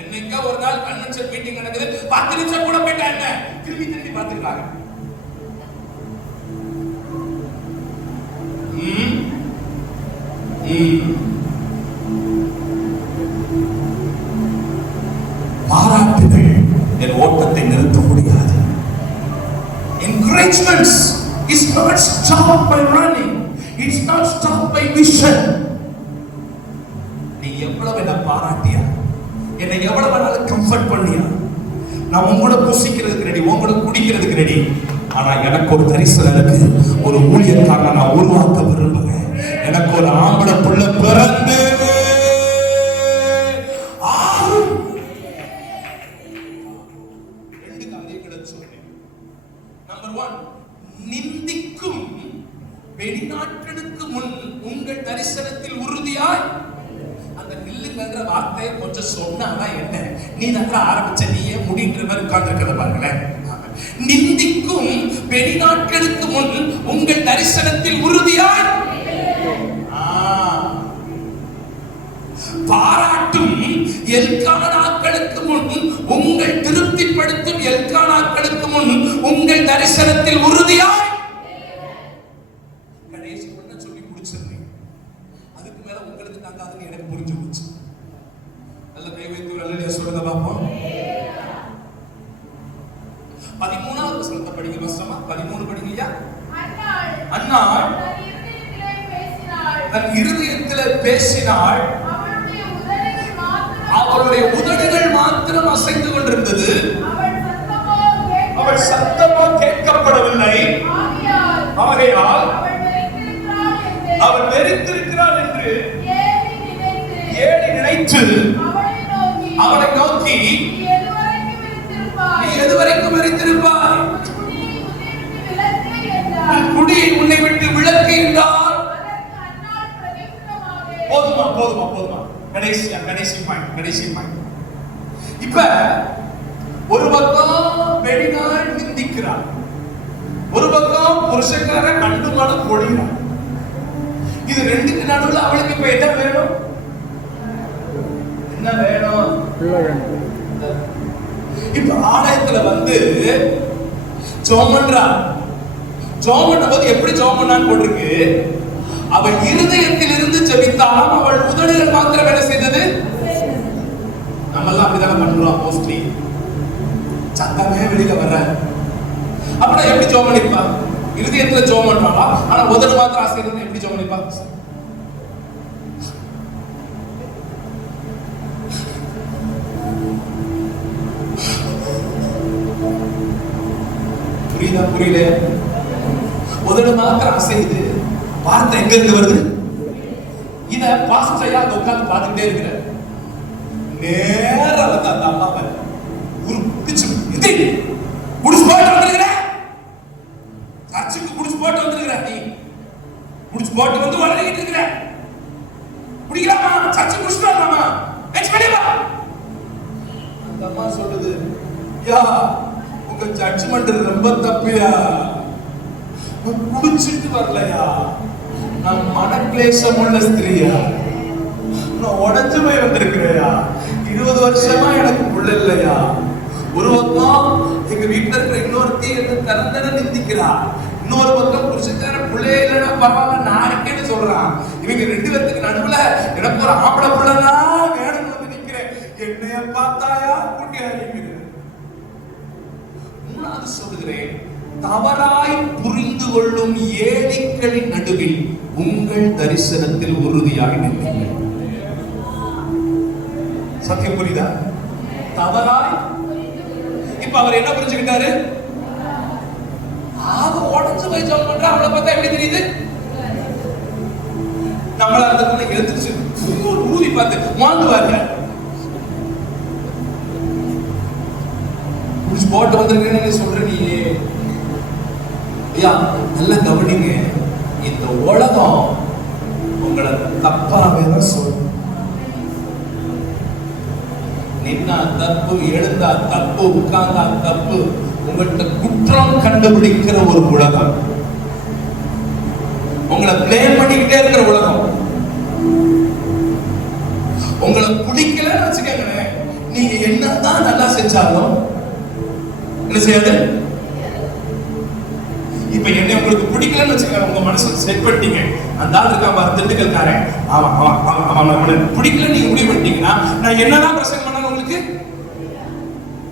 என்னைக்கா ஒரு நாள் கன்வென்ஷன் மீட்டிங் நடக்குது, 10 நிமிஷம் கூட போயிட்டா என்ன, திரும்பி திரும்பி பார்த்துருக்காங்க. பாராட்டுகள் என் ஓட்டத்தை நிறுத்த முடியாது. Encouragements is not stopped by running, it's not stopped by vision. நீ எவ்வளவு என்ன பாராட்டியா, என்னை எவ்வளவு வேணாலும் கம்ஃபர்ட் பண்ணியா, நான் உங்களோட புசிக்கிறதுக்கு ரெடி, உங்களோட குடிக்கிறதுக்கு ரெடி. ஆனா எனக்கு ஒரு தரிசனம் இருக்கு, ஒரு ஊழியக்காரனை நான் உருவாக்க விரும்புகிறேன். எனக்கு ஒரு ஆம்பளை புள்ள பிறந்து ரெண்டு காரியங்களை சொன்னேன். நம்பர் 1, நிந்திக்கும் வெளிநாட்களுக்கு முன் உங்கள் தரிசனத்தில் உறுதியாய் அந்த நில்லுங்கன்ற வார்த்தையை கொஞ்சம் சொன்னாதான் என்ன, நீ நல்லா ஆரம்பிச்ச நீயே முடின்ற மாதிரி உட்கார்ந்துருக்கிறத பாருங்களேன். நிந்திக்கும் வெளிநாட்களுக்கு முன் உங்கள் தரிசனத்தில் உறுதியாய், பாராட்டும் எல்கானாக்களுக்கு முன், உங்கள் திருப்திப்படுத்தும் எல்கானாக்களுக்கு முன் உங்கள் தரிசனத்தில் உறுதியாய். கடைசி ஒண்ண சொல்லி முடிச்சிருந்தேன், அதுக்கு மேல உங்களுக்கு தாங்காதுன்னு எனக்கு புரிஞ்சு போச்சு. நல்ல கை வைத்து நல்ல சொல்றத பார்ப்போம். 13வது வசனத்தை படிங்க வசனமா 13 படிங்கயா. அன்னாள் தன் இருதயத்திலே பேசினாள், அவளுடைய உதடுகள் மாத்திரம் அசைந்து கொண்டிருந்தது, அவள் சத்தமோ கேட்கப்படவில்லை. ஆகையால் அவள் வெறித்திருக்கிறாள் என்று ஏழி நினைத்து அவளை நோக்கி, நீ எதுவரைக்கும் வெறித்திருப்பாய்? குடியை உன்னை விட்டு விலக்கு என்றால். போதுமா போதுமா போதுமா, கடைசி பாயிண்ட். இப்ப ஒரு பக்கம் வெளிநாள் நிந்திக்கிறார், ஒரு பக்கம் புருஷக்கார கண்டு மனம் பொழிகிறார். இது ரெண்டுக்கு நடுவில் அவளுக்கு இப்ப என்ன வேணும்? என்ன வேணும்? இப்ப ஆலயத்துல வந்து ஜெபம் பண்றான். ஜெபம் பண்ணும்போது எப்படி ஜெபம் பண்ணான்னு போட்டிருக்கு. அவள் இருதயத்தில் இருந்து ஜெபித்தாலும் அவள் உதடுகள் மாத்திரம் வேலை செய்தது. நம்ம எல்லாம் அப்படிதான் பண்றோம் மோஸ்ட்லி, சத்தமே வெளியில வர்ற. அப்படின்னா எப்படி ஜெபம் பண்ணிப்பா? இருதயத்துல ஜெபம் பண்ணுவாளா, ஆனா உதடு மாத்திரம் ஆசையில எப்படி ஜெபம் பண்ணிப்பா? புரியல? உதடு மாத்திரம் அசையுது, வார்த்தை எங்க இருந்து வருது? இத பாஸ்டரையா உட்கார்ந்து பார்த்துட்டே இருக்கிற நேரா வந்து அந்த அம்மாவை ஒரு குடிச்சு குடிச்சு போட்டு வந்துருக்கிற, சர்ச்சுக்கு குடிச்சு போட்டு வந்துருக்கிற, நீ குடிச்சு போட்டு வந்து வளர்ந்துட்டு இருக்கிற, குடிக்கலாமா? சர்ச்சுக்கு குடிச்சுட்டு வரலாமா? அந்த அம்மா சொல்லுது, யா உங்க ஜட்ஜ்மெண்ட் ரொம்ப தப்பியா, குடிச்சிட்டு வரலையா, நான் மனக்லேசம் உள்ள ஸ்திரியா, நான் உடஞ்சு போய் வந்திருக்கிறையா, 20 வருஷமா எனக்கு புள்ள இல்லையா, ஒரு பக்கம் எங்க வீட்டுல இருக்கிற இன்னொருத்தி தரந்தன நிந்திக்கிறா, இன்னொரு பக்கம் புருஷக்கார பிள்ளைய இல்லைன்னா பரவாயில்ல நான் இருக்கேன்னு சொல்றான். இவங்க 2 பேருக்கு நடுவுல எனக்கு ஒரு ஆம்பளை பிள்ளைதான் வேணும்னு வந்து நிக்கிறேன், என்னைய பார்த்தாயா குட்டியா இருக்கிறேன். மூணாவது சொல்லுகிறேன், தவறாய் புரிந்து கொள்ளும் ஏழைகளின் நடுவில் உங்கள் தரிசனத்தில் உறுதியாக நிற்கிறீர்கள். சத்தியம் புரியுதா? தவறாய். இப்ப அவர் என்ன புரிஞ்சுக்கிட்டாரு? அவ உடஞ்சு போய் ஜெபம் பண்றா, அவளை பார்த்தா எப்படி தெரியுது? நம்மள அந்த பொண்ணு எழுந்துச்சு ஊதி பார்த்து மாந்துவாங்க, குடிச்சு போட்டு வந்திருக்கேன்னு சொல்ற நீ. ஐயா நல்லா கவனிங்க, இந்த உலகம் உங்களை தப்பாவே தான் சொல்லும். நின்னா தப்பு, எழுந்தா தப்பு, உட்கார்ந்தா தப்பு, உங்கள்கிட்ட குற்றம் கண்டுபிடிக்கிற ஒரு உலகம், உங்களை பிளேம் பண்ணிக்கிட்டே இருக்கிற உலகம். உங்களை பிடிக்கலன்னு வச்சுக்கோங்க, நீங்க என்னதான் நல்லா செஞ்சாலும் என்ன செய்யாது. இப்ப என்ன உங்களுக்கு பிடிக்கலன்னு வச்சுக்கோங்க, உங்க மனசு செட் பண்ணிட்டீங்க, அந்த ஆள் இருக்கா பாரு திண்டுக்கல்காரன், அவன் பிடிக்கல நீங்க முடிவு பண்ணிட்டீங்கன்னா நான் என்னதான் பிரசங்கம் பண்ணாலும் உங்களுக்கு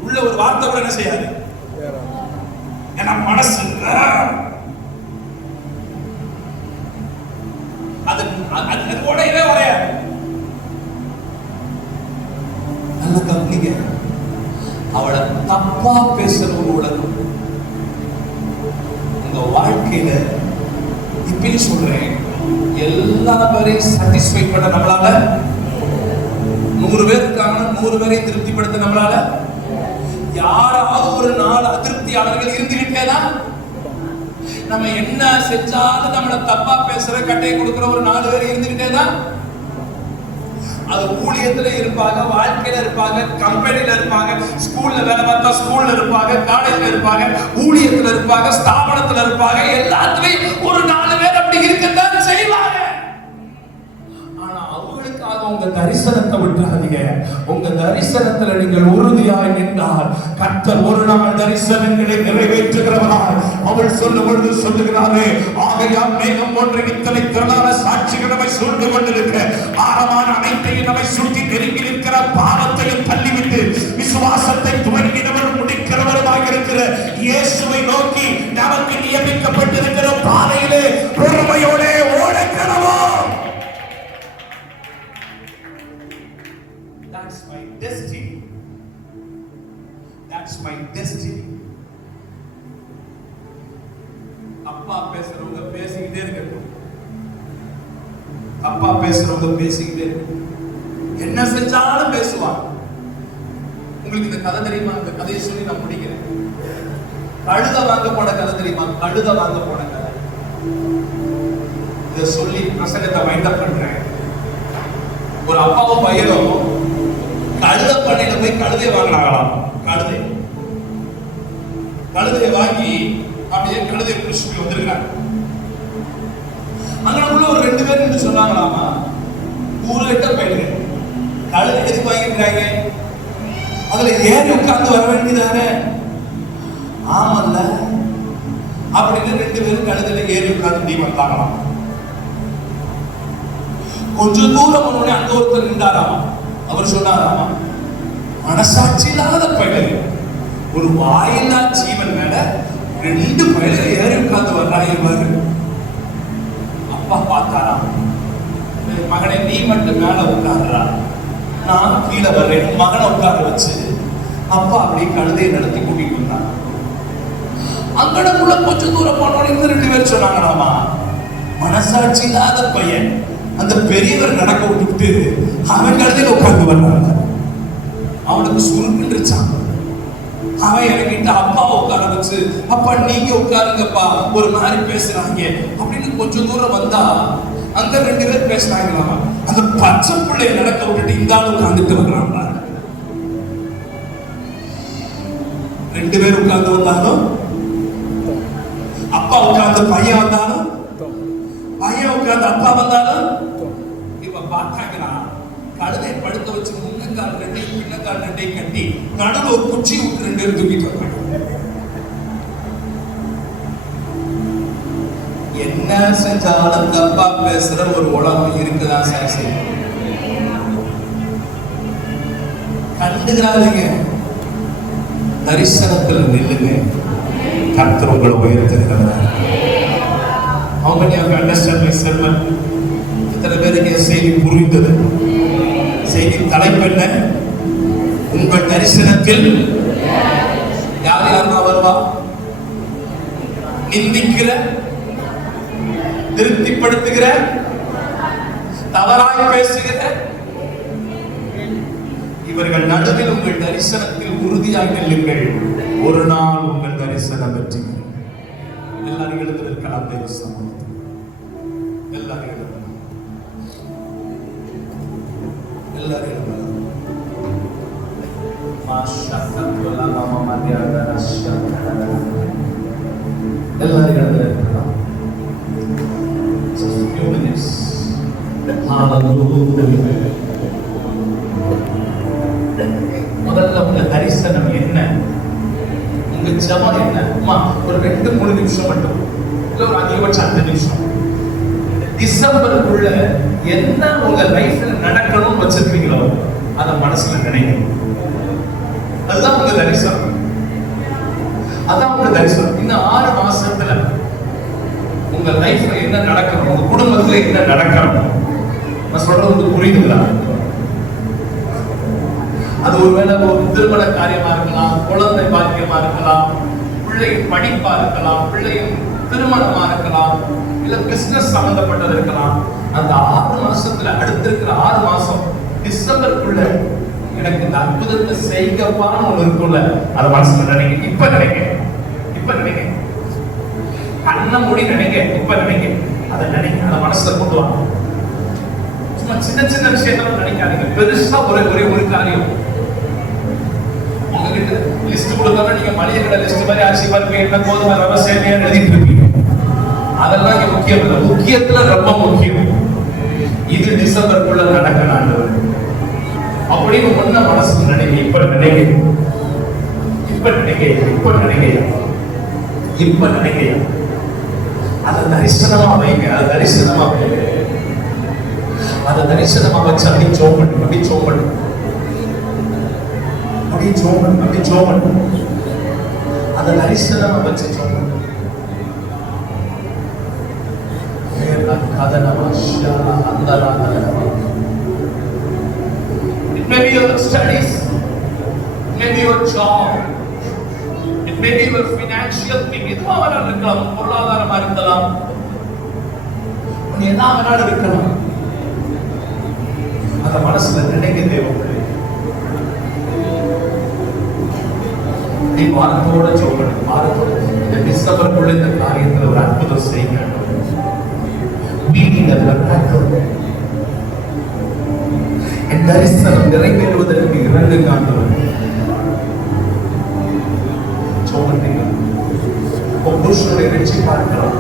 உள்ள ஒரு வார்த்தை கூட என்ன செய்யாது. ஏன்னா மனசு அது உடையவே உடையாது. நல்ல கவனிங்க, அவளை தப்பா பேசுற ஒரு உலகம் உங்க வாழ்க்கையில. இப்பயும் சொல்றேன், எல்லா பேரையும் சாட்டிஸ்ஃபை பண்ண நம்மளால, 100 பேர் இருக்காங்கன்னா 100 பேரையும் திருப்திப்படுத்த நம்மளால, யாராவது ஒரு நாள் அதிருப்தியாளர்கள் இருந்துகிட்டேதான். நம்ம என்ன செஞ்சாலும் நம்மளை தப்பா பேசுற கட்டையை கொடுக்கிற ஒரு 4 பேர் இருந்துகிட்டேதான். அது ஊழியத்துல இருப்பாங்க, வாழ்க்கையில இருப்பாங்க, கம்பெனில இருப்பாங்க, ஸ்கூல்ல வேலை பார்த்தா ஸ்கூல்ல இருப்பாங்க, காலேஜ்ல இருப்பாங்க, ஊழியத்துல இருப்பாங்க, ஸ்தாபனத்துல இருப்பாங்க. எல்லாத்துலயும் ஒரு 4 பேர் அப்படி இருக்கத்தான் செய்வாங்க. ஆனா அவங்களுக்காக உங்க தரிசனத்தை விட்டுறாதீங்க. உங்க தரிசனத்துல நீங்கள் உறுதியாய் நின்றால் கர்த்தர் ஒரு நாள் தரிசனங்களை நிறைவேற்றுகிறவராய் அவள் சொல்லும் பொழுது சொல்லுகிறாரே, ஆகையால் மேகம் போன்ற இத்தனை திரளான சாட்சிகள் நம்மை சூழ்ந்து கொண்டிருக்க, ஆரமான அனைத்தையும் நம்மை சுற்றி நெருங்கி இருக்கிற பாவத்தையும் தள்ளிவிட்டு விசுவாசத்தை துவங்கினவர் முடிக்கிறவருமாக இருக்கிற இயேசுவை நோக்கி நமக்கு நியமிக்கப்பட்டிருக்கிற பாதையிலே பொறுமையோட ஓடக்கணவோ. That's my destiny. That's my destiny. அப்பா பேசுறவங்க பேசிக்கிட்டே இருக்கட்டும். அப்பா பேசுறவங்க பேசிக்கிட்டே இருக்கட்டும். என்ன செஞ்சாலும் பேசுவாங்க. உங்களுக்கு இந்த கதை தெரியுமா? இந்த கதையை சொல்லி நான் முடிக்கிறேன். கழுத வாங்க போன கதை தெரியுமா? கழுத வாங்க போன கதை. இதை சொல்லி பிரசங்கத்தை வைண்ட் அப் பண்றேன். ஒரு அப்பாவும் பையனும் கழுத பண்ணையில போய் கழுதையை வாங்கினாங்களாம். கழுதையை வாங்கி அப்படியே கழுதையை புடிச்சுட்டு வந்திருக்காங்க. அங்கனக்குள்ள ஒரு 2 பேர் நின்று சொன்னாங்களாமா, ஊருகிட்ட போயிடுங்க, கழுதை எதுக்கு வாங்கிருக்காங்க? அதுல ஏறி உட்கார்ந்து வர வேண்டியதானே? ஆமல்ல அப்படின்னு 2 பேரும் கழுதையில ஏறி உட்கார்ந்து வந்தாங்களாம். கொஞ்சம் தூரம் முன்னே அங்க ஒருத்தர் நின்றாராமா. அவர் சொன்னாராமா, மனசாட்சி இல்லாத பையன் ஒரு வாயில்லா ஜீவன் மேல 2 பையன் ஏறி உட்கார்ந்து வர்றாங்க. அப்பா பார்த்தாராம், மகனை நீ மட்டும் மேல உட்கார்றா, நான் கீழே வர்றேன். மகனை உட்கார வச்சு அப்பா அப்படியே கழுதையை நடத்தி கூட்டிட்டு வந்தாங்க. அங்கனக்குள்ள கொஞ்சம் தூரம் போனோட இந்த 2 பேர் சொன்னாங்களாமா, மனசாட்சி இல்லாத பையன் அந்த பெரியவர் நடக்க விட்டுட்டு அவன் கழுதையில உட்கார்ந்து வர்றாங்க. அவனுக்கு சுருக்குன்றுச்சான். அவன் எனக்கிட்ட அப்பாவை உட்கார வச்சு, அப்பா நீங்க உட்காருங்கப்பா, ஒரு மாதிரி பேசுறாங்க அப்படின்னு கொஞ்சம் தூரம் வந்தா அங்க 2 பேர் பேசுறாங்களாமா. அந்த பச்சை பிள்ளை நடக்க விட்டுட்டு இந்த ஆள் உட்கார்ந்துட்டு வர்றாங்க. 2 பேர் உட்கார்ந்து வந்தாலும், அப்பா உட்கார்ந்து பையன் வந்தாலும், பையன் உட்கார்ந்து அப்பா வந்தாலும், இப்ப பார்த்தாங்கன்னா கழுதை படுக்க வச்சு முன்னங்கால் 2 பின்னங்கால் 2 கட்டி நடுவில் ஒரு குச்சி விட்டு 2 பேரும் தூக்கிட்டு வர்றாங்க. என்ன செஞ்சாலும் தப்பா பேசுற ஒரு உலகம் இருக்குதான் சார். கண்டுக்கிறாதீங்க, தரிசனத்தில் நில்லுங்க. கர்த்தர் உங்களை உயர்த்துகிறவர். How many of you understand my sermon? எத்தனை பேருக்கு செய்தி புரிந்தது? செய்தி தலைப்பு என்ன? உங்கள் தரிசனத்தில் யார் யாருன்னா வருவா? நிந்திக்கிற, திருப்திப்படுத்துகிற, தவறாய் பேசுகிற இவர்கள் நடுவில் உங்கள் தரிசனத்தில் உறுதியாக நில்லுங்கள். ஒரு நாள் உங்கள் தரிசனம் வெற்றி. எல்லாரும் எழுந்து நிற்கலாம். தேவசமம் எல்லாரும் எழுதலாம். எல்லாரும் எழுதலாம். மாஷக்கத்துல்லா மமமதியாத ரஷ்யக்கடல. எல்லாரும் எழுந்து நிற்கலாம். Just a few minutes. Hallelujah. முதல்ல உங்க தரிசனம் என்ன? உங்க ஜெபம் என்ன? ஒரு 2-3 நிமிஷம் மட்டும், இல்ல ஒரு அதிகபட்சம் 5 நிமிஷம். டிசம்பருக்குள்ள என்ன உங்க லைஃப்ல நடக்கணும்னு வச்சிருக்கீங்களோ அத மனசுல நினைங்க. அதுதான் உங்க தரிசனம். அதான் உங்க தரிசனம். இன்னும் 6 மாசத்துல உங்க லைஃப்ல என்ன நடக்கணும், உங்க குடும்பத்துல என்ன நடக்கணும், நான் சொல்றது உங்களுக்கு புரியுதுங்களா? அது ஒருவேளை ஒரு திருமண காரியமா இருக்கலாம், குழந்தை பாக்கியமா இருக்கலாம், பிள்ளையின் படிப்பா இருக்கலாம், பிள்ளையின் திருமணமா இருக்கலாம், இல்ல பிசினஸ் சம்பந்தப்பட்டது இருக்கலாம். அந்த 6 மாசத்துல அடுத்து இருக்கிற 6 மாசம் டிசம்பருக்குள்ள எனக்கு இந்த அற்புதத்தை செய்யப்பான்னு ஒண்ணு இருக்கும்ல, அதை மனசுல நினைங்க. இப்ப நினைங்க, இப்ப நினைங்க, கண்ண மூடி நினைங்க, இப்ப நினைங்க, அதை நினைங்க, அதை மனசுல கொண்டு வாங்க. சும்மா சின்ன சின்ன விஷயங்கள் நினைக்காதீங்க. பெருசா ஒரு காரியம் உங்ககிட்ட லிஸ்ட் கொடுத்தா நீங்க மளிகை கடை லிஸ்ட் மாதிரி அரிசி பருப்பு என்ன கோதுமை ரவை சேமியா எழுதிட்டு இருப்பீங்க. அதெல்லாம் இங்க முக்கியம் இல்லை. முக்கியத்துல ரொம்ப முக்கியம் இது டிசம்பருக்குள்ள நடக்க ஆண்டவர் அப்படின்னு ஒன்ன மனசுக்கு நினைங்க. இப்ப நினைங்க அதை தரிசனமா வைங்க. அதை தரிசனமா வச்சு அப்படி சோமன் அதை தரிசனமா வச்சு Soman. It may be your studies, it may be your job, it may be your financial thing. எதுவா வேணாலும் இருக்கலாம். பொருளாதாரமா இருக்கலாம், எதா வேணாலும் இருக்கலாம். அந்த மனசுல நினைக்க தேவைப்படும். நீ வாரத்தோட ஜோபன் வாரத்தோட இந்த டிசம்பருக்குள்ள இந்த காரியத்துல ஒரு அற்புதம் செய்யுங்க. என் தரிசனம் நிறைவேறுவதற்கு 2 காரணம். உன் புருஷனுடைய வெற்றிப்பா இருக்கலாம்,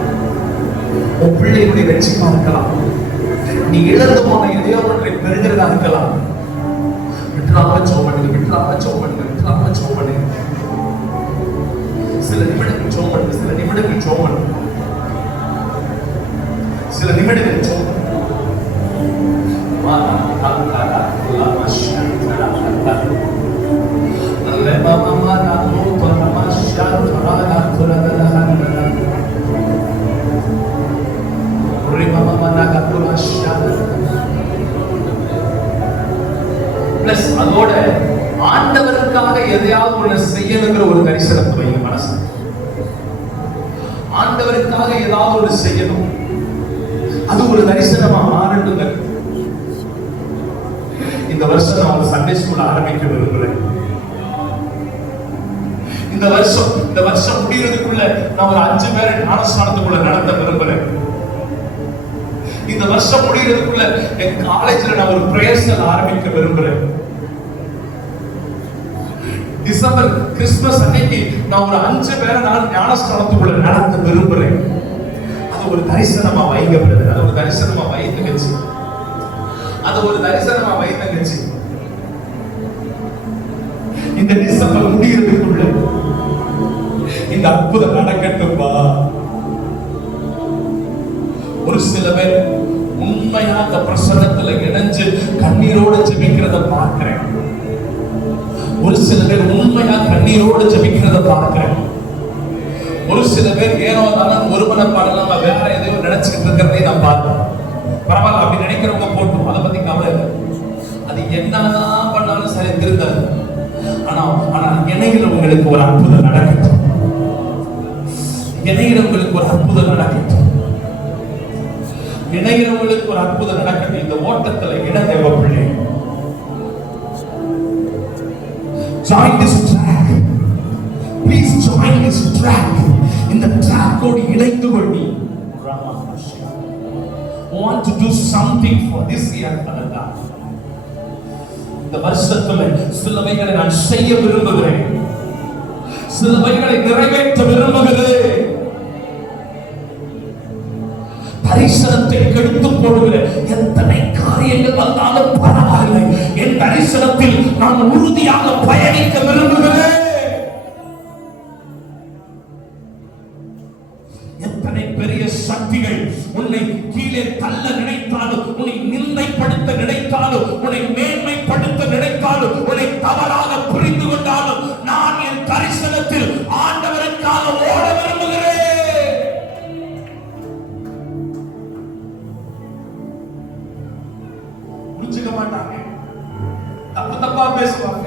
உன் பிள்ளைகளுடைய வெற்றிப்பா இருக்கலாம், நீ இழந்து போன எதையோ ஒன்றை பெறுகிறதா இருக்கலாம். விட்டுறாம சோமனுங்க. சில நிமிடங்கள் சோமன். அதோட ஆண்டவருக்காக எதையாவது ஒண்ணு செய்யணுங்கிற ஒரு தரிசனத்தை வைங்க மனசு. ஆண்டவருக்காக ஏதாவது ஒரு செய்யணும், அது ஒரு தரிசனமா மாறணுங்க. இந்த வருஷம் நான் ஒரு சண்டே ஸ்கூல் ஆரம்பிக்க விரும்புகிறேன். இந்த வருஷம் முடியறதுக்குள்ள நான் ஒரு 5 பேரை ஞானஸ்நானத்துக்குள்ள நடத்த விரும்புறேன். இந்த வருஷம் முடியறதுக்குள்ள என் காலேஜ்ல நான் ஒரு பிரேயர் செல் ஆரம்பிக்க விரும்புறேன். டிசம்பர் கிறிஸ்துமஸ் அன்னைக்கு நான் ஒரு 5 பேரை நான் ஞானஸ்நானத்துக்குள்ள நடத்த விரும்புறேன். அது ஒரு தரிசனமா வைங்க. அது ஒரு தரிசனமா வைத்துங்கச்சு. இந்த டிசம்பர் முடியறதுக்குள்ள இந்த அற்புதம் நடக்கட்டும்பா. ஒரு சில பேர் உண்மையா அந்த பிரசன்னத்துல இணைஞ்சு கண்ணீரோடு ஜெபிக்கிறத பார்க்கிறேன். ஒரு சில பேர் உண்மையா கண்ணீரோடு ஜெபிக்கிறத பார்க்கிறேன். ஒரு சில பேர் ஏனோ தானே ஒரு மனப்பாடலாம் வேற எதையோ நினைச்சுக்கிட்டு இருக்கிறதை நான் பார்த்தேன். பரவாயில்ல, அப்படி நினைக்கிறவங்க போட்டும், அதை பத்தி கவலை இல்லை. அது என்னதான் பண்ணாலும் சரி திருந்தாது. ஆனா இணையில உங்களுக்கு ஒரு அற்புதம் நடக்கட்டும். இந்த ஓட்டத்துல இட தேவைப்பள்ளி. Join this track. Please join this track. இந்த track-ஓடு இணைந்து கொள்ளி. Want to do something for this year, Father. இந்த வருஷத்துல சிலவைகளை நான் செய்ய விரும்புகிறேன், சிலவைகளை நிறைவேற்ற விரும்புகிறேன். தரிசனத்தை கெடுத்து போடுகிற எத்தனை காரியங்கள் வந்தாலும் பரவாயில்லை, என் தரிசனத்தில் நான் உறுதியாக பயணிக்க விரும்புகிறேன். எத்தனை பெரிய சக்திகள் உன்னை கீழே தள்ள நினைத்தாலும், உன்னை நிந்தைப்படுத்த நினைத்தாலும், உன்னை மேன்மைப்படுத்த நினைத்தாலும், உன்னை தவறாக புரிந்து கொண்டாலும், நான் என் தரிசனத்தில் ஆண்டவருக்காக ஓட விரும்புகிறேன். புரிஞ்சுக்க மாட்டாங்க, தப்பா பேசுவாங்க.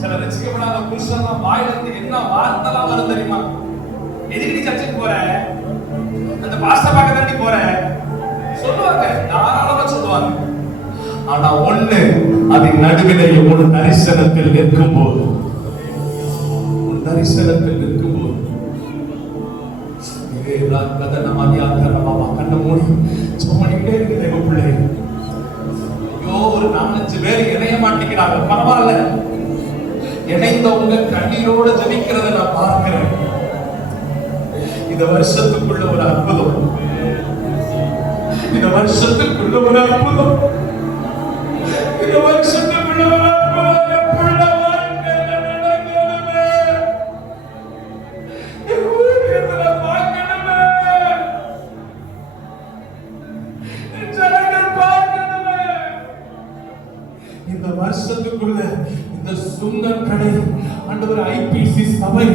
சில ரசிக்கப்படாத புருஷன் வாயிலிருந்து என்ன வார்த்தைலாம் வரும் தெரியுமா? எதுக்கு நீ சர்ச்சுக்கு போற, அந்த பாஸ்டர் பார்க்க தாண்டி போற சொல்லுவாங்க, தாராளமா சொல்லுவாங்க. ஆனா ஒண்ணு, அதன் நடுவிலே ஒரு தரிசனத்தில் நிற்கும் போது, கண்ண மூடி சும்மா இருக்கு தேவ பிள்ளை. ஜெபிக்கிறாங்க. பரவாயில்ல, இணைந்த உங்க கண்ணீரோடு ஜெபிக்கிறத நான் பார்க்கிறேன். இந்த வருஷத்துக்குள்ள ஒரு அற்புதம், இந்த வருஷத்துக்குள்ள ஒரு அற்புதம், இந்த வருஷத்துக்குள்ள ஒரு அற்புதம். எப்படிடா வாழ்க்கையில நடக்கணுமே, ஊழியத்துல பார்க்கணுமே, ஜனங்கள் பார்க்கணுமே. இந்த வருஷத்துக்குள்ள இந்த சுங்கர் கடை ஆண்டவர் ஐபிசி சபை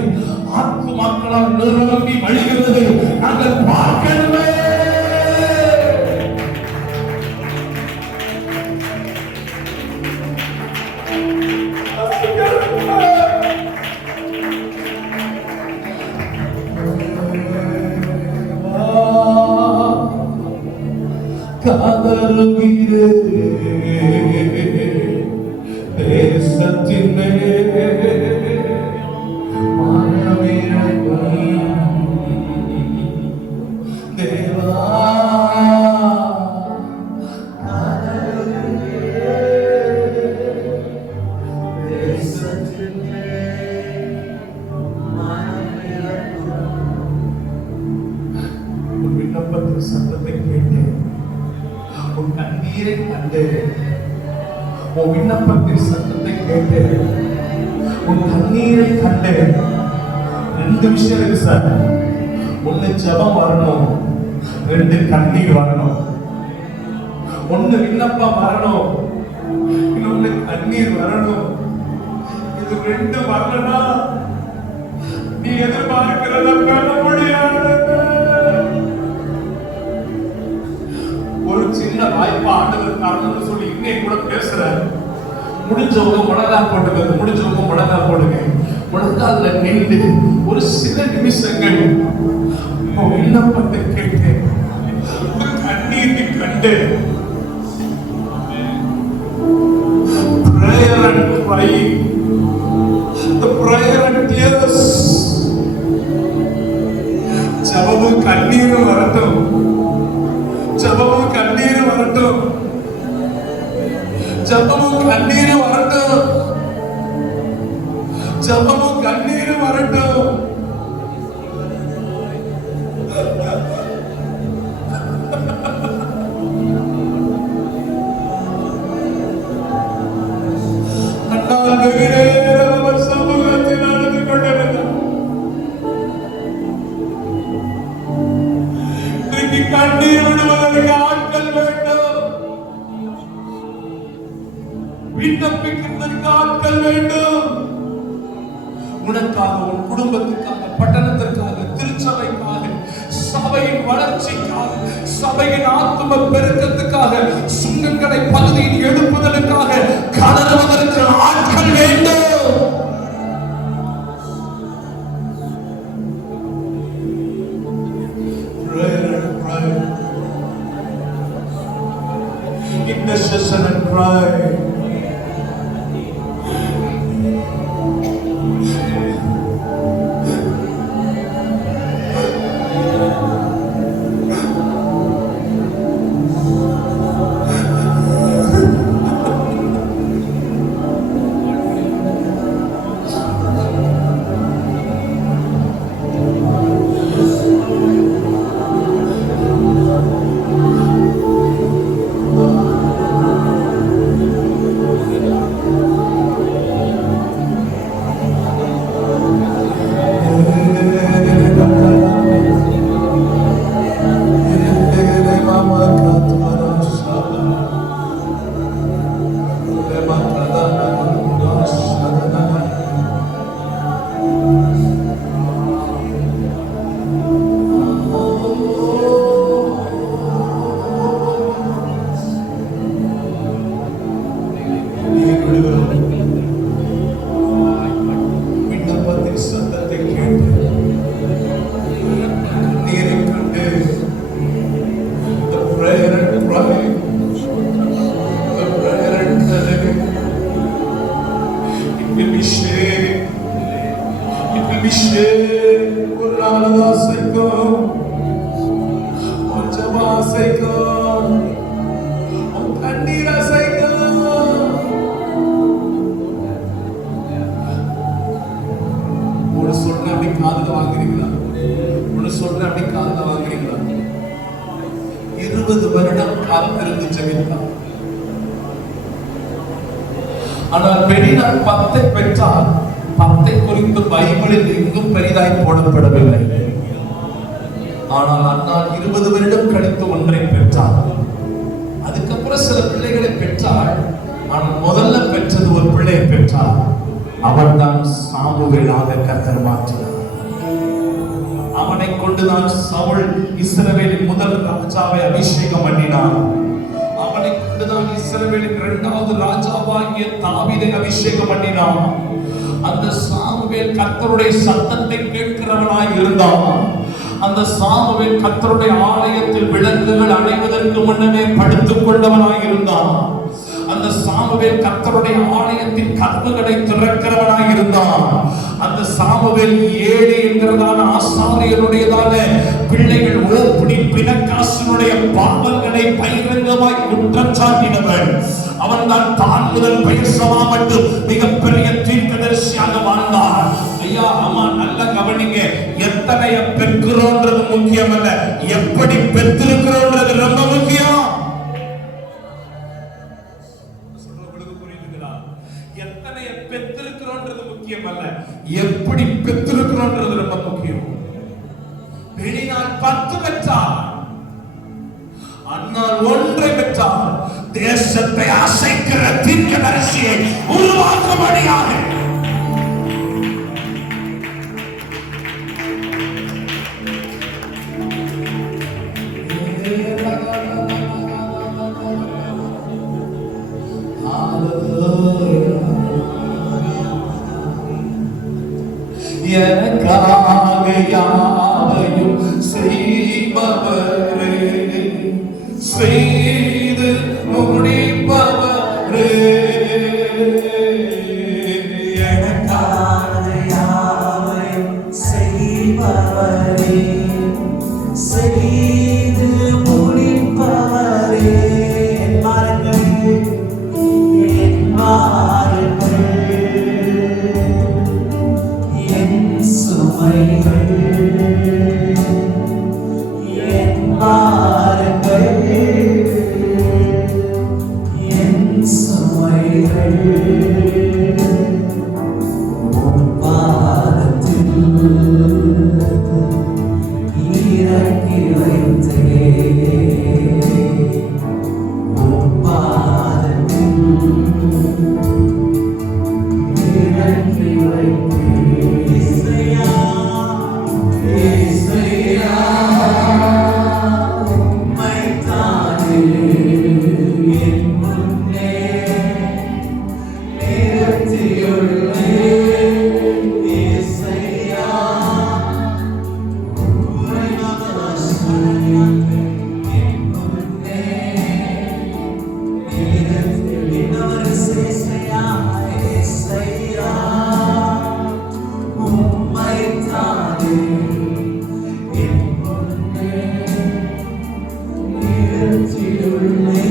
ஆத்துமாக்களால் நிரம்பி வழிகிறது நாங்கள் பார்க்கணுமே. காதலுகிறே தேசத்தின் தேவா உன் விண்ணப்பத்தின் சத்தத்தை கேட்டேன், உன் கண்ணீரை கண்டேன். உன் விண்ணப்பத்தின் சத்தத்தை கேட்டேன், உன் கண்ணீரை கண்டேன். ரெண்டு விஷயம் இருக்கு சார். ஒண்ணு ஜெபம் வரணும், ரெண்டு கண்ணீர் வரணும். ஒண்ணு விண்ணப்பம் வரணும், இன்னொன்னு கண்ணீர் வரணும். இது ரெண்டு வரலனா நீ எதிர்பார்க்கிறத பெற முடியாது. ஒரு சின்ன வாய்ப்பா ஆண்டவர் காரணம்னு சொல்லி இன்னைக்கு கூட பேசுறேன். முடிஞ்சவங்க முழங்கால் போட்டுங்க, முடிஞ்சவங்க முழங்கால் போடுங்க. முழங்கால்ல நின்று ஒரு சில நிமிஷங்கள் விண்ணப்பத்தை கேட்டு கண்ணீரை கண்டு prayer and crying, the prayer and tears, ஜெபமும் கண்ணீரும் வரட்டும், ஜெபமும் கண்ணீரும் வரட்டும், ஜெபமும் கண்ணீரும் வரட்டும், ஜெபமும் கண்ணீரும் வரட்டும். சமூகத்தில் நடந்து கொண்டிருந்தார். கண்ணீர் விடுவதற்கு ஆட்கள் வேண்டும், விண்ணப்பிக்கிறதற்கு ஆட்கள் வேண்டும். உனக்காக, உன் குடும்பத்துக்காக, பட்டணத்திற்காக, திருச்சபைக்காக, சபையின் வளர்ச்சிக்காக, சபையின் ஆத்தும பெருக்கத்துக்காக, சுங்கங்களை பகுதியில் எழுப்புதலுக்காக கதறுவதற்கு ஆட்கள் வேண்டும். Intercession and cry. வாங்குறீங்களா? ஒண்ணு சொல்றேன், அப்படி காதுல வாங்குறீங்களா? 20 வருடம் காத்திருந்து ஜெபித்தார். ஆனால் பெரினாள் 10 பெற்றார். 10 குறித்து பைபிளில் எங்கும் பெரிதாய் போடப்படவில்லை. ஆனால் அன்னாள் 20 வருடம் கழித்து ஒன்றை பெற்றார். அதுக்கப்புறம் சில பிள்ளைகளை பெற்றாள். ஆனால் முதல்ல பெற்றது ஒரு பிள்ளையை பெற்றார். அவன்தான் சாமுவேலாக கர்த்தர் மாற்றினார். அவனை கொண்டுதான் சவுல் இஸ்ரவேலின் முதல் ராஜாவை அபிஷேகம் பண்ணினார். அவனை கொண்டுதான் இஸ்ரவேலின் 2வது ராஜாவாகிய தாவீதை அபிஷேகம் பண்ணினான். அந்த சாமுவேல் கர்த்தருடைய சத்தத்தை கேட்கிறவனாய் இருந்தான். அந்த சாமுவேல் கர்த்தருடைய ஆலயத்தில் விளக்குகள் அணைவதற்கு முன்னமே படுத்துக் கொண்டவனாய் இருந்தான். அந்த சாமுவேல் கர்த்தருடைய ஆலயத்தின் கதவுகளை திறக்கிறவனாய் இருந்தான். அந்த சாமுவேல் 7 என்கிறதான ஆசாரியனுடையதான பிள்ளைகள் ஓப்னி பினகாசினுடைய பாவங்களை பகிரங்கமாய் குற்றம் சாட்டினவன். அவன் தான் முதல் பெயர்சபா மட்டும் மிகப்பெரிய தீர்க்கதரிசியாக வாழ்ந்தான். ஐயா அம்மா நல்ல கவனிங்க, எத்தனை பெற்கிறோன்றது முக்கியம் அல்ல, எப்படி பெற்றிருக்கிறோன்றது ரொம்ப முக்கியம். எத்தனை பெற்றிருக்கிறோன்றது முக்கியம் அல்ல, எப்படி பெற்றிருக்கிறோன்றது ரொம்ப முக்கியம். பெரினாள் 10 பெற்றார். அன்னாள் 1 பெற்றார். தேசத்தை அசைக்கிற தீர்க்கதரிசியை உருவாக்கும்படியாக எனக்காக யாவையும் செய்பவரே, செய்து முடிப்பவரே, எனக்காக யாவையும் செய்பவரே, செய்து முடிப்பவரே. என் பாருங்கள், என் சுமைகள், என் பாருங்கள், என் சுமைகள் உம் பாதத்தில் இறக்கி வைத்தேன். உம் பாதத்தில் இறக்கி வைத்தேன். இசையா, இசையா, உம்மைத்தானே என் முன்னே நிறுத்தியுள்ளேன். இசையா, உம்மைத்தானே என் முன்னே நிறுத்தியுள்ளேன். இசையா, இசையா, உம்மைத்தானே என் முன்னே நிறுத்தியுள்ளேன்.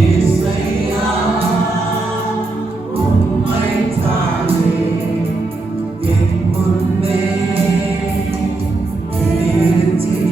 இசையா, உம்மைத்தானே என் முன்னே நிறுத்தியுள்ளேன்.